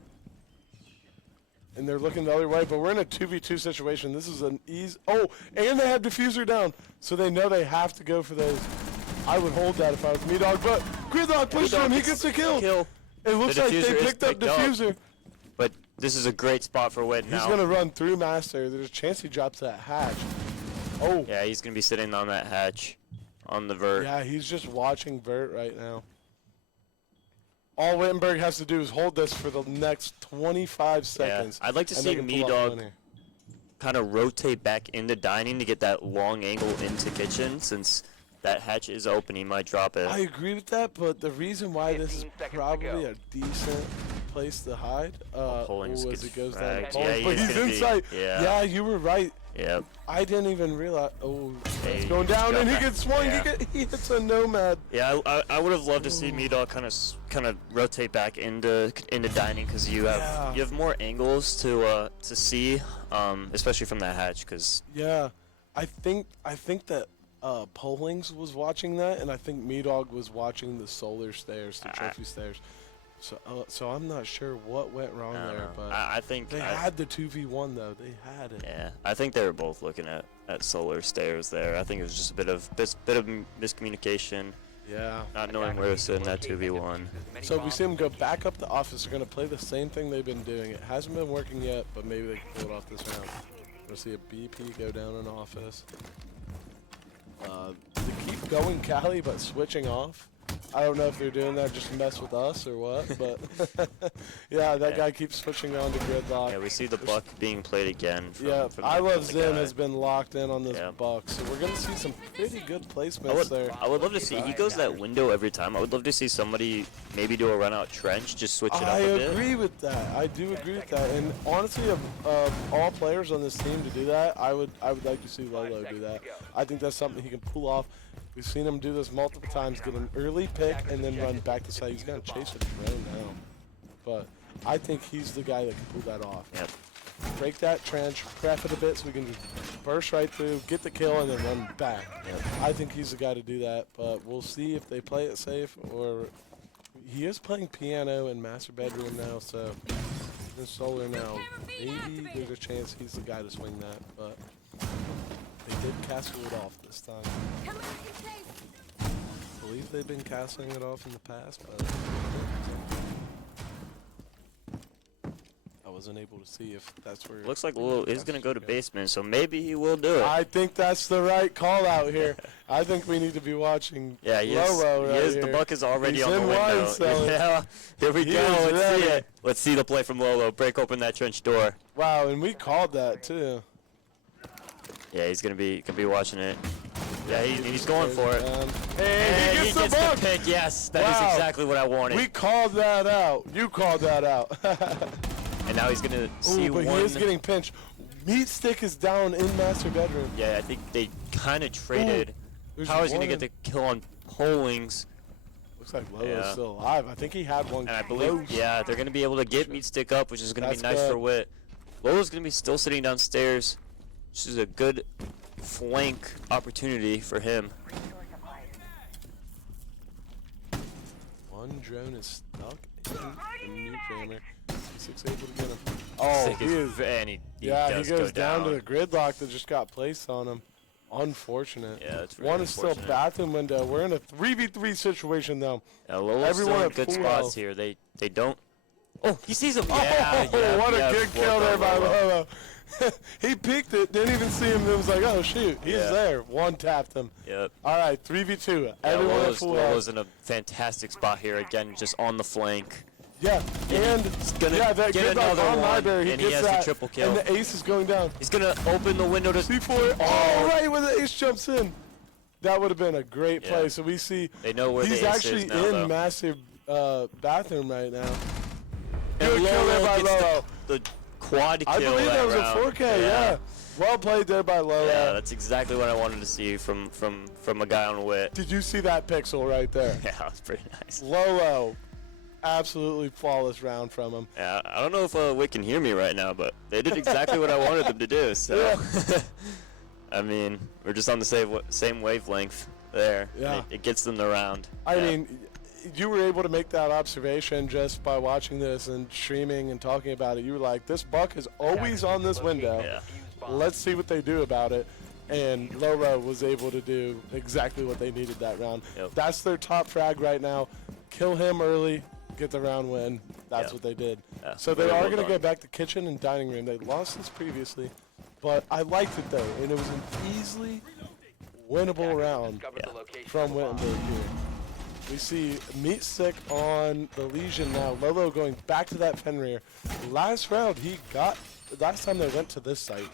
And they're looking the other way, but we're in a 2v2 situation. This is an easy. Oh, and they have diffuser down, so they know they have to go for those. I would hold that if I was Me-Dog, but Gridlock pushed him. He gets the kill. It looks like they diffuser is picked up picked up. diffuser. But this is a great spot for Wit He's now. gonna run through Master. There's a chance he drops that hatch. Oh, Yeah, he's going to be sitting on that hatch on the vert. yeah, he's just watching Vert right now. All Wittenberg has to do is hold this for the next 25 seconds. I'd like to and see they can pull off Me-Dog the win here. kind of rotate back into dining to get that long angle into kitchen. Since that hatch is open, he might drop it. I agree with that, but the reason why this is 15 seconds to probably go. a decent place to hide Pollings was gets it goes down to fragged. Pollings. Yeah, But he's he's gonna be- inside. yeah. Yeah, you were right. Yep. I didn't even realize. Oh, Hey, it's going down, got and he that. gets swung. Yeah. He hits a nomad. Yeah, I would have loved to see Me-Dog kind of rotate back into dining because you have more angles to see, especially from that hatch. Because Yeah, I think that Pollings was watching that, and I think Me-Dog was watching the solar stairs, the trophy stairs. So I'm not sure what went wrong there, but I think they had the 2v1 though. They had it. Yeah, I think they were both looking at solar stairs there. I think it was just a bit of miscommunication, Yeah. not knowing where to sit in that 2v1. So we see them go back up the office. They're gonna play the same thing they've been doing. It hasn't been working yet, but maybe they can pull it off this round. We'll see a BP go down in office. They keep going Cali, but switching off. I don't know if they're doing that just to mess with us or what, but yeah, that guy keeps switching on to Gridlock. Yeah, we see the buck being played again. Yeah, I from Love the Zim guy. has been locked in on this Yeah. buck, so we're gonna see some pretty good placements there. I would love to see. He goes that window every time. I would love to see somebody maybe do a run out trench, just switch it up I a bit. agree with that. I do agree with that. And honestly, of all players on this team to do that, I would like to see Lolo do that. I think that's something he can pull off. We've seen him do this multiple times, get an early pick and then run back to side. He's gonna chase a drone now, but I think he's the guy that can pull that off. Yep. Break that trench, prep it a bit so we can just burst right through, get the kill, and then run back. I think he's the guy to do that, but we'll see if they play it safe or he is playing piano in master bedroom now, so in solar now. Maybe there's a chance he's the guy to swing that, but they did castle it off this time. I believe they've been castling it off in the past, but that was wasn't able to see if that's where. Looks like Lolo is going to go to basement, so maybe he will do it. I think that's the right call out here. I think we need to be watching Yeah, he Lolo right is. here. The buck is already He's on the in window. wine cellar. Yeah, here we He go. is Let's see ready. it. Let's see the play from Lolo. Break open that trench door. Wow, and we called that too. Yeah, he's going to be watching it. Yeah, he's going for it. And he gets the buck. pick. Yes, that is Wow. exactly what I wanted. We called that out. You called that out. And now he's going to see Ooh, but one. he is getting pinched. Meat Stick is down in master bedroom. Yeah, I think they kind of traded. There's Power's going to one. get the kill on Polings. Looks like Lolo's Yeah. still alive. I think he had one. And I believe, close. yeah, they're going to be able to get Meat Stick up, which is going to be That's nice for good. Wit. Lolo's going to be still sitting downstairs. This is a good flank opportunity for him. One drone is stuck in the new jammer. 6 able to get him. Oh, Sick he is is. and he Yeah, he does goes go down to the gridlock that just got placed on him. Unfortunate. Yeah, that's really One is still unfortunate. bathroom window. We're in a 3v3 situation though. Yeah, Lolo's Everyone still in at good full spots health. here. They don't. Oh, he sees him. Oh, Yeah, what yeah, a good well kill there done, by Lolo. Lolo. He peeked it, didn't even see him. It was like, oh shoot, he's Yeah. there. One tapped him. Yep. All right, 3v2. Yeah, Everyone at Lolo's, full Lolo's health. in a fantastic spot here again, just on the flank. Yeah, and gonna yeah, that get gridlock another on one, library. He and he gets has the that, triple kill. and the ace is going down. He's gonna open the window to C4. Oh, right when the ace jumps in. That would have been a great play. Yeah. So we see They know where he's the ace actually is now, in though. massive bathroom right now. And Good kill there by gets Lolo. the quad kill I believe that was round. a 4K. Yeah. Well played there by Lolo. Yeah, that's exactly what I wanted to see from a guy on Wit. Did you see that pixel right there? Yeah, that's pretty nice. Lolo, absolutely flawless round from him. Yeah, I don't know if Wit can hear me right now, but they did exactly what I wanted them to do. So, I mean, we're just on the same wavelength there. Yeah. And it gets them the round. I Yeah. mean, you were able to make that observation just by watching this and streaming and talking about it. You were like, this buck is always on this window. Yeah. Let's see what they do about it. And Lolo was able to do exactly what they needed that round. Yep. That's their top frag right now. Kill him early, get the round win. That's Yeah. what they did. Yeah, So they very are well going to done. go back to kitchen and dining room. They lost this previously, but I liked it though, and it was an easily winnable round Discovered the location from of the bomb. Wittenberg here. We see Meat Stick on the Legion now. Lolo going back to that Fenrir. Last round, last time they went to this site,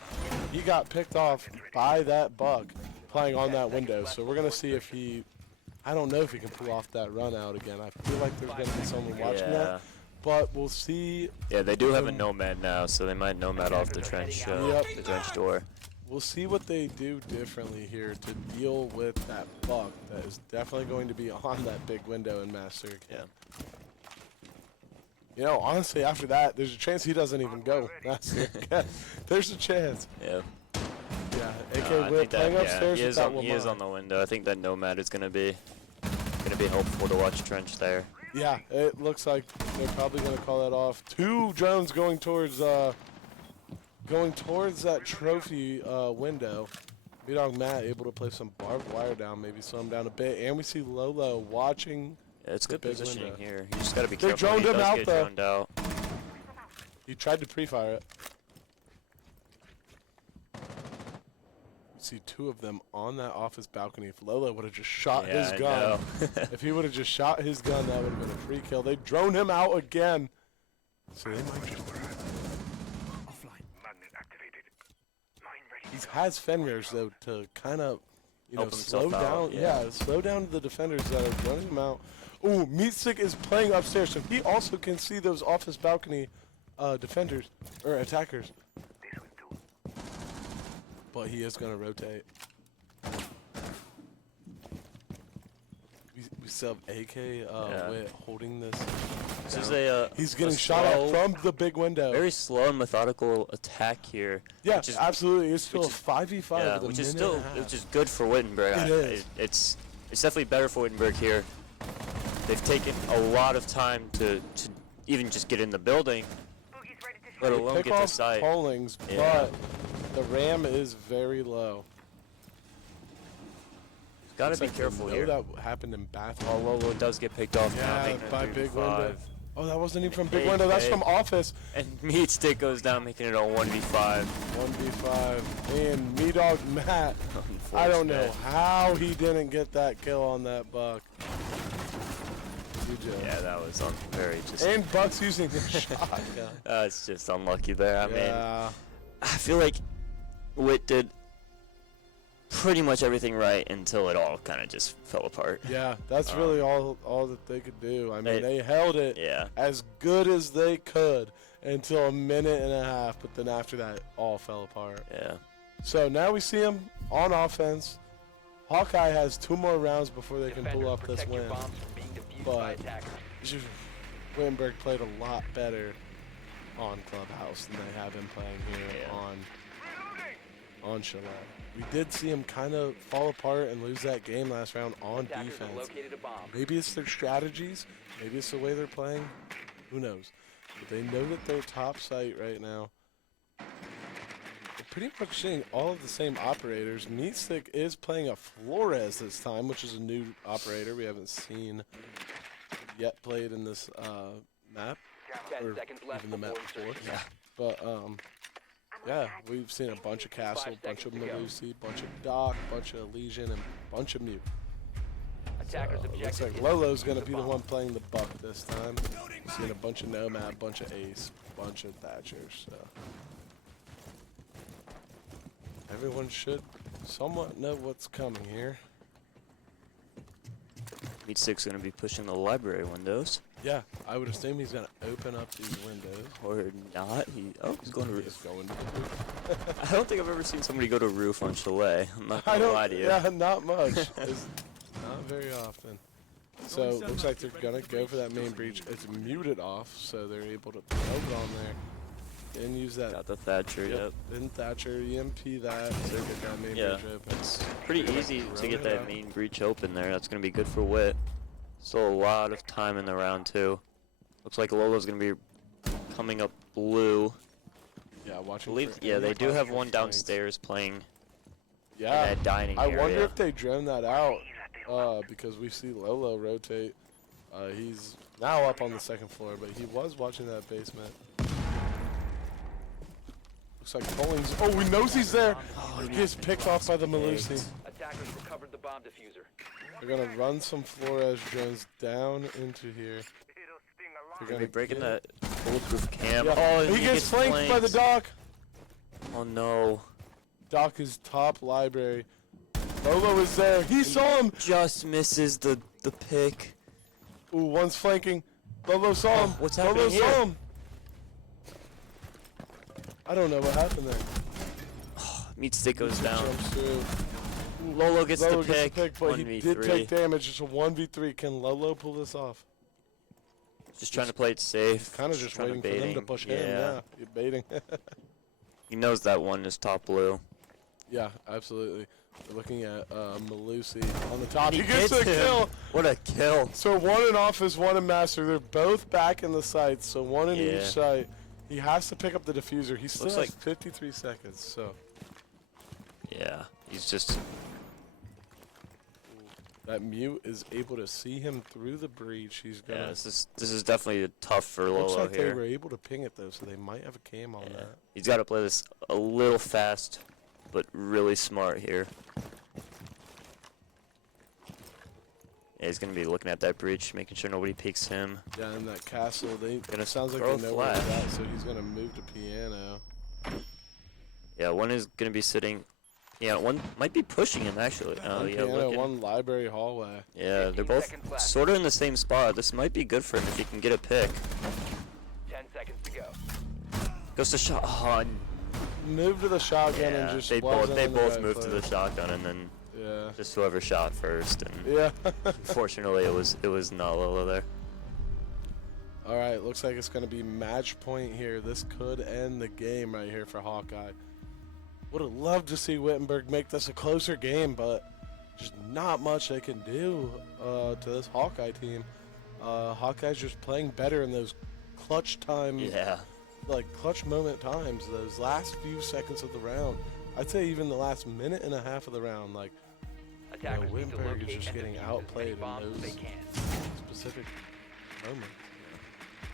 he got picked off by that bug playing on that window. So we're going to see if I don't know if he can pull off that run out again. I feel like there's going to be someone watching Yeah. that. But we'll see. Yeah, they do have a nomad now, so they might nomad off the trench, Yep. the trench door. We'll see what they do differently here to deal with that bug that is definitely going to be on that big window in Master again. Yeah. You know, honestly, after that, there's a chance he doesn't even go. There's a chance. Yeah. Yeah, AK No, I Whip think playing that, upstairs he with is that on, he is Lamar. on the window. I think that nomad is gonna be helpful to watch trench there. Yeah, it looks like they're probably going to call that off. 2 drones going towards that trophy window. B-Dog Matt able to play some barbed wire down, maybe slow him down a bit. And we see Lolo watching. Yeah, it's The good big positioning window. here. You just gotta be They careful. droned He him does out, get though. droned out. He tried to pre-fire it. We see 2 of them on that office balcony. If Lolo would have just shot Yeah, his I gun, know. if he would have just shot his gun, that would have been a free kill. They drone him out again. So they might just. Offline. Magnet activated. Mine ready. He has Fenrirs though to kind of, Help slow himself out, down. yeah. Slow down the defenders that are running him out. Ooh, Meat Stick is playing upstairs, so he also can see those office balcony defenders or attackers. This will do. But he is going to rotate. We still have AK Yeah. with holding this. This is down. a He's getting a shot at slow, from the big window. very slow and methodical attack here. Yeah, which is, absolutely. It's still which is- 5v5 yeah, with a which is minute still and a half. which is good for Wittenberg. It is. It's definitely better for Wittenberg here. They've taken a lot of time to even just get in the building, let They alone pick get to off site. Pollings, Yeah. but the RAM is very low. Gotta Looks be like they careful know here. that happened in Bath. Oh, Lolo does get picked off now, Yeah, making it by 3 to big window. 5. Oh, that wasn't even from Big Hey, Window. That's hey. from Office. And Meat Stick goes down, making it a 1v5. 1v5. And Me Dog Matt. I don't know Unfortunate. how he didn't get that kill on that buck. Good job. Yeah, that was very just. And Buck's using the shotgun. It's just unlucky there. I mean, Yeah. I feel like Wit did pretty much everything right until it all kind of just fell apart. Yeah, that's really all that they could do. I mean, They- they held it Yeah. as good as they could until a minute and a half, but then after that, it all fell apart. Yeah. So now we see him on offense. Hawkeye has 2 more rounds before they can pull Defenders, off this protect your win. bombs from being defused But- by attackers. It's just Wittenberg played a lot better on Clubhouse than they have him playing here on Chalet. We did see him kind of fall apart and lose that game last round on Attackers have defense. located a bomb. Maybe it's their strategies. Maybe it's the way they're playing. Who knows? But they know that they're top site right now. They're pretty much seeing all of the same operators. Meatstick is playing a Flores this time, which is a new operator we haven't seen yet played in this map. 10 or seconds left even the map before before. insertion. But yeah, we've seen a bunch of Castle, 5 bunch of seconds to go. Malusi, bunch of Doc, bunch of Legion, and bunch of Mute. Attackers Looks objective like is Lolo's defuse gonna be the bomb. one playing the Buck this time. We've seen a bunch of Nomad, bunch of Ace, bunch of Thatchers. So everyone should somewhat know what's coming here. Meat Stick's gonna be pushing the library windows, Yeah, I would assume he's gonna open up these windows. or not. He's going to He's roof. going to the roof. I don't think I've ever seen somebody go to roof on Chalet. I'm not I gonna don't. lie to you. Yeah, not much. It's not very often. So looks like they're gonna go for that main breach. It's muted off, so they're able to poke on there and use that. Got the Thatcher. Yep. And Thatcher EMP that so get that main Yeah. breach open. It's pretty easy to Throw get it that out. main breach open there. That's gonna be good for Wit. Still a lot of time in the round too. Looks like Lolo's gonna be coming up blue. Yeah, I watching. believe, for yeah, any they do have partial one flanks. downstairs playing in Yeah, that dining I area. wonder if they drone that out because we see Lolo rotate. He's now up on the second floor, but he was watching that basement. Looks like Collings. Oh, he knows he's there. He gets picked off by the Malusi. Attackers recovered the bomb diffuser. They're gonna run some Flores drones down into here. They're Gonna be breaking get- that bulletproof cam. Yeah. Oh, and he gets flanked by the Doc. Oh no. Doc is top library. Lolo is there. He saw him. Just misses the pick. Ooh, one's flanking. Lolo saw him. what's Lolo happening saw here? him. I don't know what happened there. Meat Stick goes down. Jumps through. Lolo gets Lolo the pick. but he did 1v3. take damage. It's a 1v3. Can Lolo pull this off? Just trying to play it safe. Kind of just trying waiting for them to baiting. push him. Yeah, you're baiting. He knows that one is top blue. Yeah, absolutely. We're looking at Malusi on the top. He He gets gets the him. kill. What a kill. So one in office, one in master. They're both back in the sites. So one in Yeah. each site. He has to pick up the diffuser. He still Looks has like- 53 seconds. So Yeah, he's just. that mute is able to see him through the breach. He's gonna. Yeah, this is definitely tough for Looks Lolo like they here. were able to ping it though, so they might have a cam on Yeah. that. He's got to play this a little fast, but really smart here. Yeah, he's gonna be looking at that breach, making sure nobody peeks him. Yeah, in that castle, Gonna sounds like throw they a know where he's flash. at, so he's gonna move to piano. Yeah, one is gonna be sitting. Yeah, one might be pushing him actually. Oh One yeah, piano, looking. one library hallway. Yeah, they're 15 both seconds left. sort of in the same spot. This might be good for him if he can get a pick. 10 seconds to go. Goes to shot. Oh, Move to the shotgun yeah, and just they wasn't both in the right moved to the place. shotgun and then Yeah. just whoever shot first. And Yeah. unfortunately, it was not Lolo there. All right, looks like it's going to be match point here. This could end the game right here for Hawkeye. Would have loved to see Wittenberg make this a closer game, but just not much they can do to this Hawkeye team. Hawkeye's just playing better in those clutch time, Yeah. like clutch moment times, those last few seconds of the round. I'd say even the last minute and a half of the round, like Attackers need to Wittenberg is locate just and getting defuse as many outplayed in bombs as those they can. specific moments.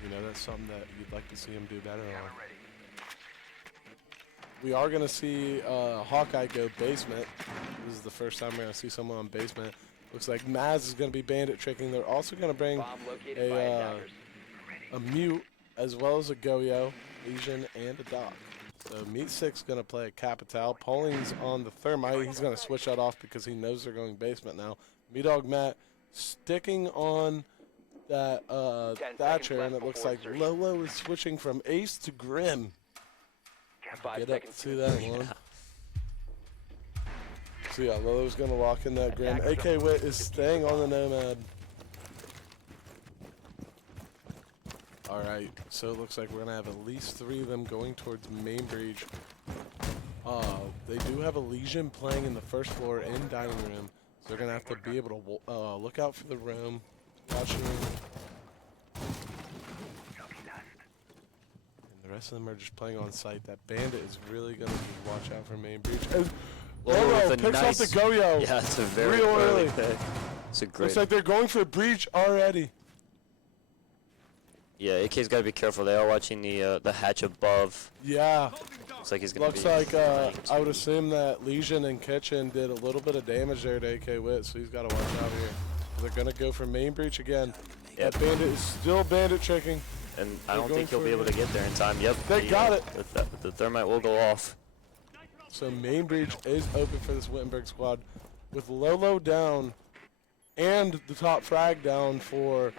You know, that's something that you'd like to see him do better on. We are going to see Hawkeye go basement. This is the first time we're going to see someone on basement. Looks like Maz is going to be bandit tricking. They're also going to bring Bomb located by attackers. a mute as well as a Goyo, Legion, and a Doc. So Meat Sick's going to play a Capital. Pauling's on the Thermite. He's going to switch that off because he knows they're going basement now. Meat-Dog Matt sticking on that Thatcher, and it looks like Lolo is switching from Ace to Grim. 5 Get up seconds. to that one. So yeah, Lolo's going to lock in that Grim. AK Wit is staying on the Nomad. All right, so it looks like we're going to have at least 3 of them going towards main breach. They do have a Legion playing in the first floor in dining room, so they're going to have to be able to look out for the room, watching. And the rest of them are just playing on site. That Bandit is really going to watch out for main breach. Lolo picks nice, off the Goyo. Yeah, it's a very real early early pick. It's a great. Looks like they're going for breach already. Yeah, AK's got to be careful. They are watching the hatch above. Yeah. Looks like he's going to Looks be. like I would assume that Legion and Kitchen did a little bit of damage there to AK Wit, so he's got to watch out here. They're going to go for main breach again. Yep. That Bandit is still bandit tricking. And I They're don't going think he'll for be it. able to get there in time. Yep. They got it. The Thermite will go off. So main breach is open for this Wittenberg squad with Lolo down and the top frag down for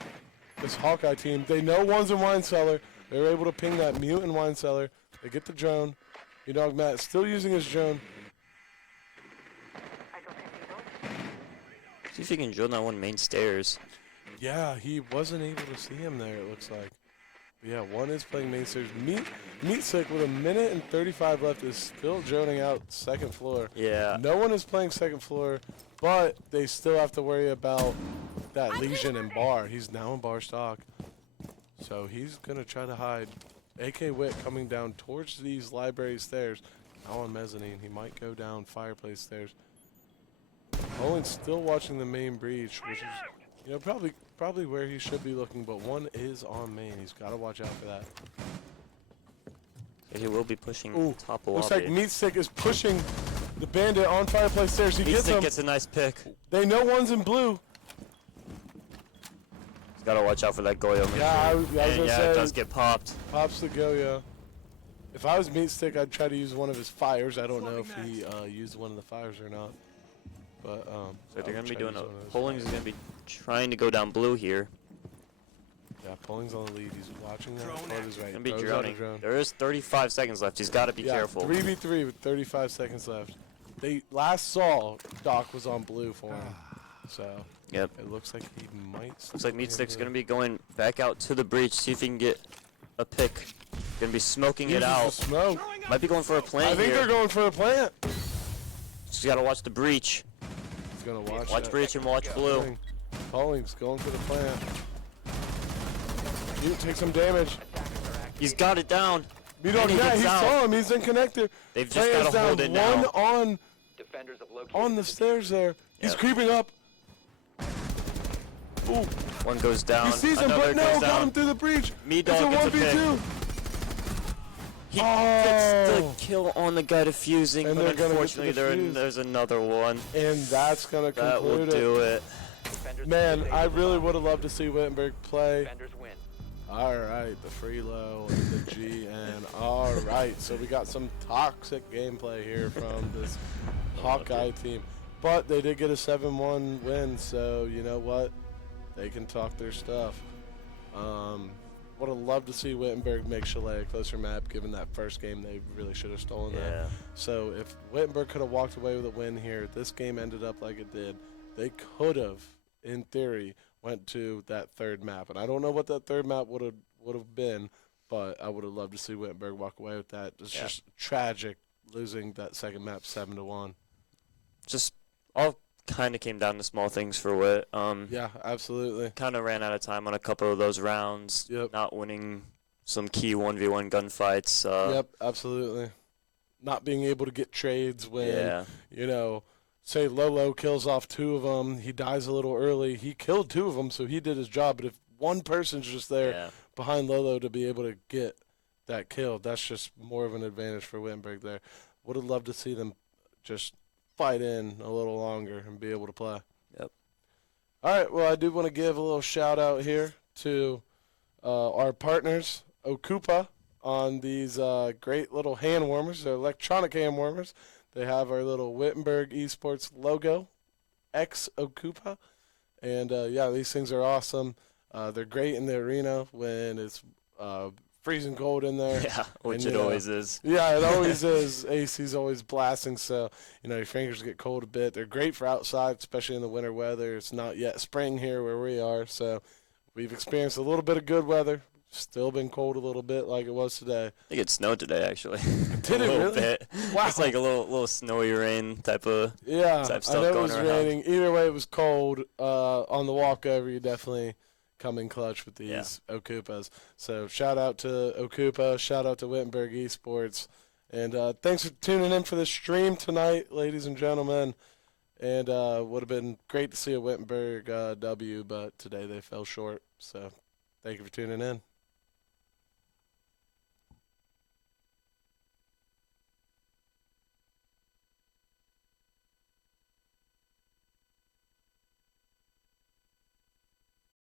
this Hawkeye team. They know one's in wine cellar. They're able to ping that mute in wine cellar. They get the drone. Dog Matt still using his drone. See if he can drill that one main stairs. Yeah, he wasn't able to see him there, it looks like. But yeah, one is playing main stairs. Meat Sick with 1:35 left is still droning out second floor. Yeah. No one is playing second floor, but they still have to worry about that Legion and Bar. He's now in Bar stock. So he's going to try to hide. AK Wit coming down towards these library stairs. Now on mezzanine. He might go down fireplace stairs. Olin's still watching the main breach, which is, probably where he should be looking, but one is on main. He's got to watch out for that. He will be pushing Ooh, top of looks lobby. like Meat Stick is pushing the Bandit on fireplace stairs. He gets him. Gets a nice pick. They know one's in blue. He's got to watch out for that Goyo. Yeah, I was gonna say, it does get popped. Pops the Goyo. If I was Meat Stick, I'd try to use one of his fires. I don't know if he used one of the fires or not. But So they're going to be doing a polling. Pollings is going to be trying to go down blue here. Yeah, Polling's on the lead. He's watching that. Part is right. Going to be Throws out a droning. drone. There is 35 seconds left. He's got to be careful. 3v3 with 35 seconds left. They last saw Doc was on blue for him. So Yep. it looks like he might. Looks like Meat Stick's going to be going back out to the breach, see if he can get a pick. Going to be smoking it out. Smoke. Might be going for a plant I think here. they're going for a plant. Just got to watch the breach. He's gonna watch. Watch that. breach and watch blue. Polling's going for the plant. You take some damage. He's got it down. Meat-Dog he Matt, gets he out. saw him. He's in connector. They've just Plant got is to hold down. it now. One Defenders have located on the stairs there. He's Yep. creeping up. Ooh, One goes down. he sees him, Another but no, goes got down. him through the breach. Meat-Dog it's a gets a 1v2. He gets the Oh. kill on the guy defusing, And but they're gonna get the unfortunately defuse. there's another one. And that's gonna That will conclude it. do it. Defenders Man, have I disabled really bomb. would have loved to see Wittenberg play. Defenders win. All right, the free low and the GN. All right, so we got some toxic gameplay here from this Hawkeye team. But they did get a 7-1 win, so you know what? They can talk their stuff. Would have loved to see Wittenberg make Chalet a closer map, given that first game they really should have stolen that. Yeah. So if Wittenberg could have walked away with a win here, this game ended up like it did. They could have, in theory, went to that third map, and I don't know what that third map would have been, but I would have loved to see Wittenberg walk away with that. It's just tragic losing that second map 7-1. Just all kind of came down to small things for Wit. Yeah, absolutely. Kind of ran out of time on a couple of those rounds. Yep. Not winning some key 1v1 gunfights. Yep, absolutely. Not being able to get trades when, Yeah. you know, say Lolo kills off 2 of them, he dies a little early. He killed 2 of them, so he did his job. But if one person's just there Yeah. behind Lolo to be able to get that kill. That's just more of an advantage for Wittenberg there. Would have loved to see them just fight in a little longer and be able to play. Yep. All right, well, I do want to give a little shout out here to our partners, Okupa, on these great little hand warmers. They're electronic hand warmers. They have our little Wittenberg Esports logo, X Okupa. And, yeah, these things are awesome. They're great in the arena when it's freezing cold in there. Yeah, which And, it always is. Yeah, it always is. AC's always blasting, so, your fingers get cold a bit. They're great for outside, especially in the winter weather. It's not yet spring here where we are, so we've experienced a little bit of good weather. Still been cold a little bit like it was today. I think it snowed today, actually. Did a it little really? bit. Wow. It's like a little snowy rain type of. Yeah, type I stuff know it going was around. raining. Either way, it was cold. On the walkover, you definitely come in clutch with these Yeah. Okupas. So shout out to Okupa. Shout out to Wittenberg Esports. And thanks for tuning in for this stream tonight, ladies and gentlemen. And would have been great to see a Wittenberg W, but today they fell short. So thank you for tuning in.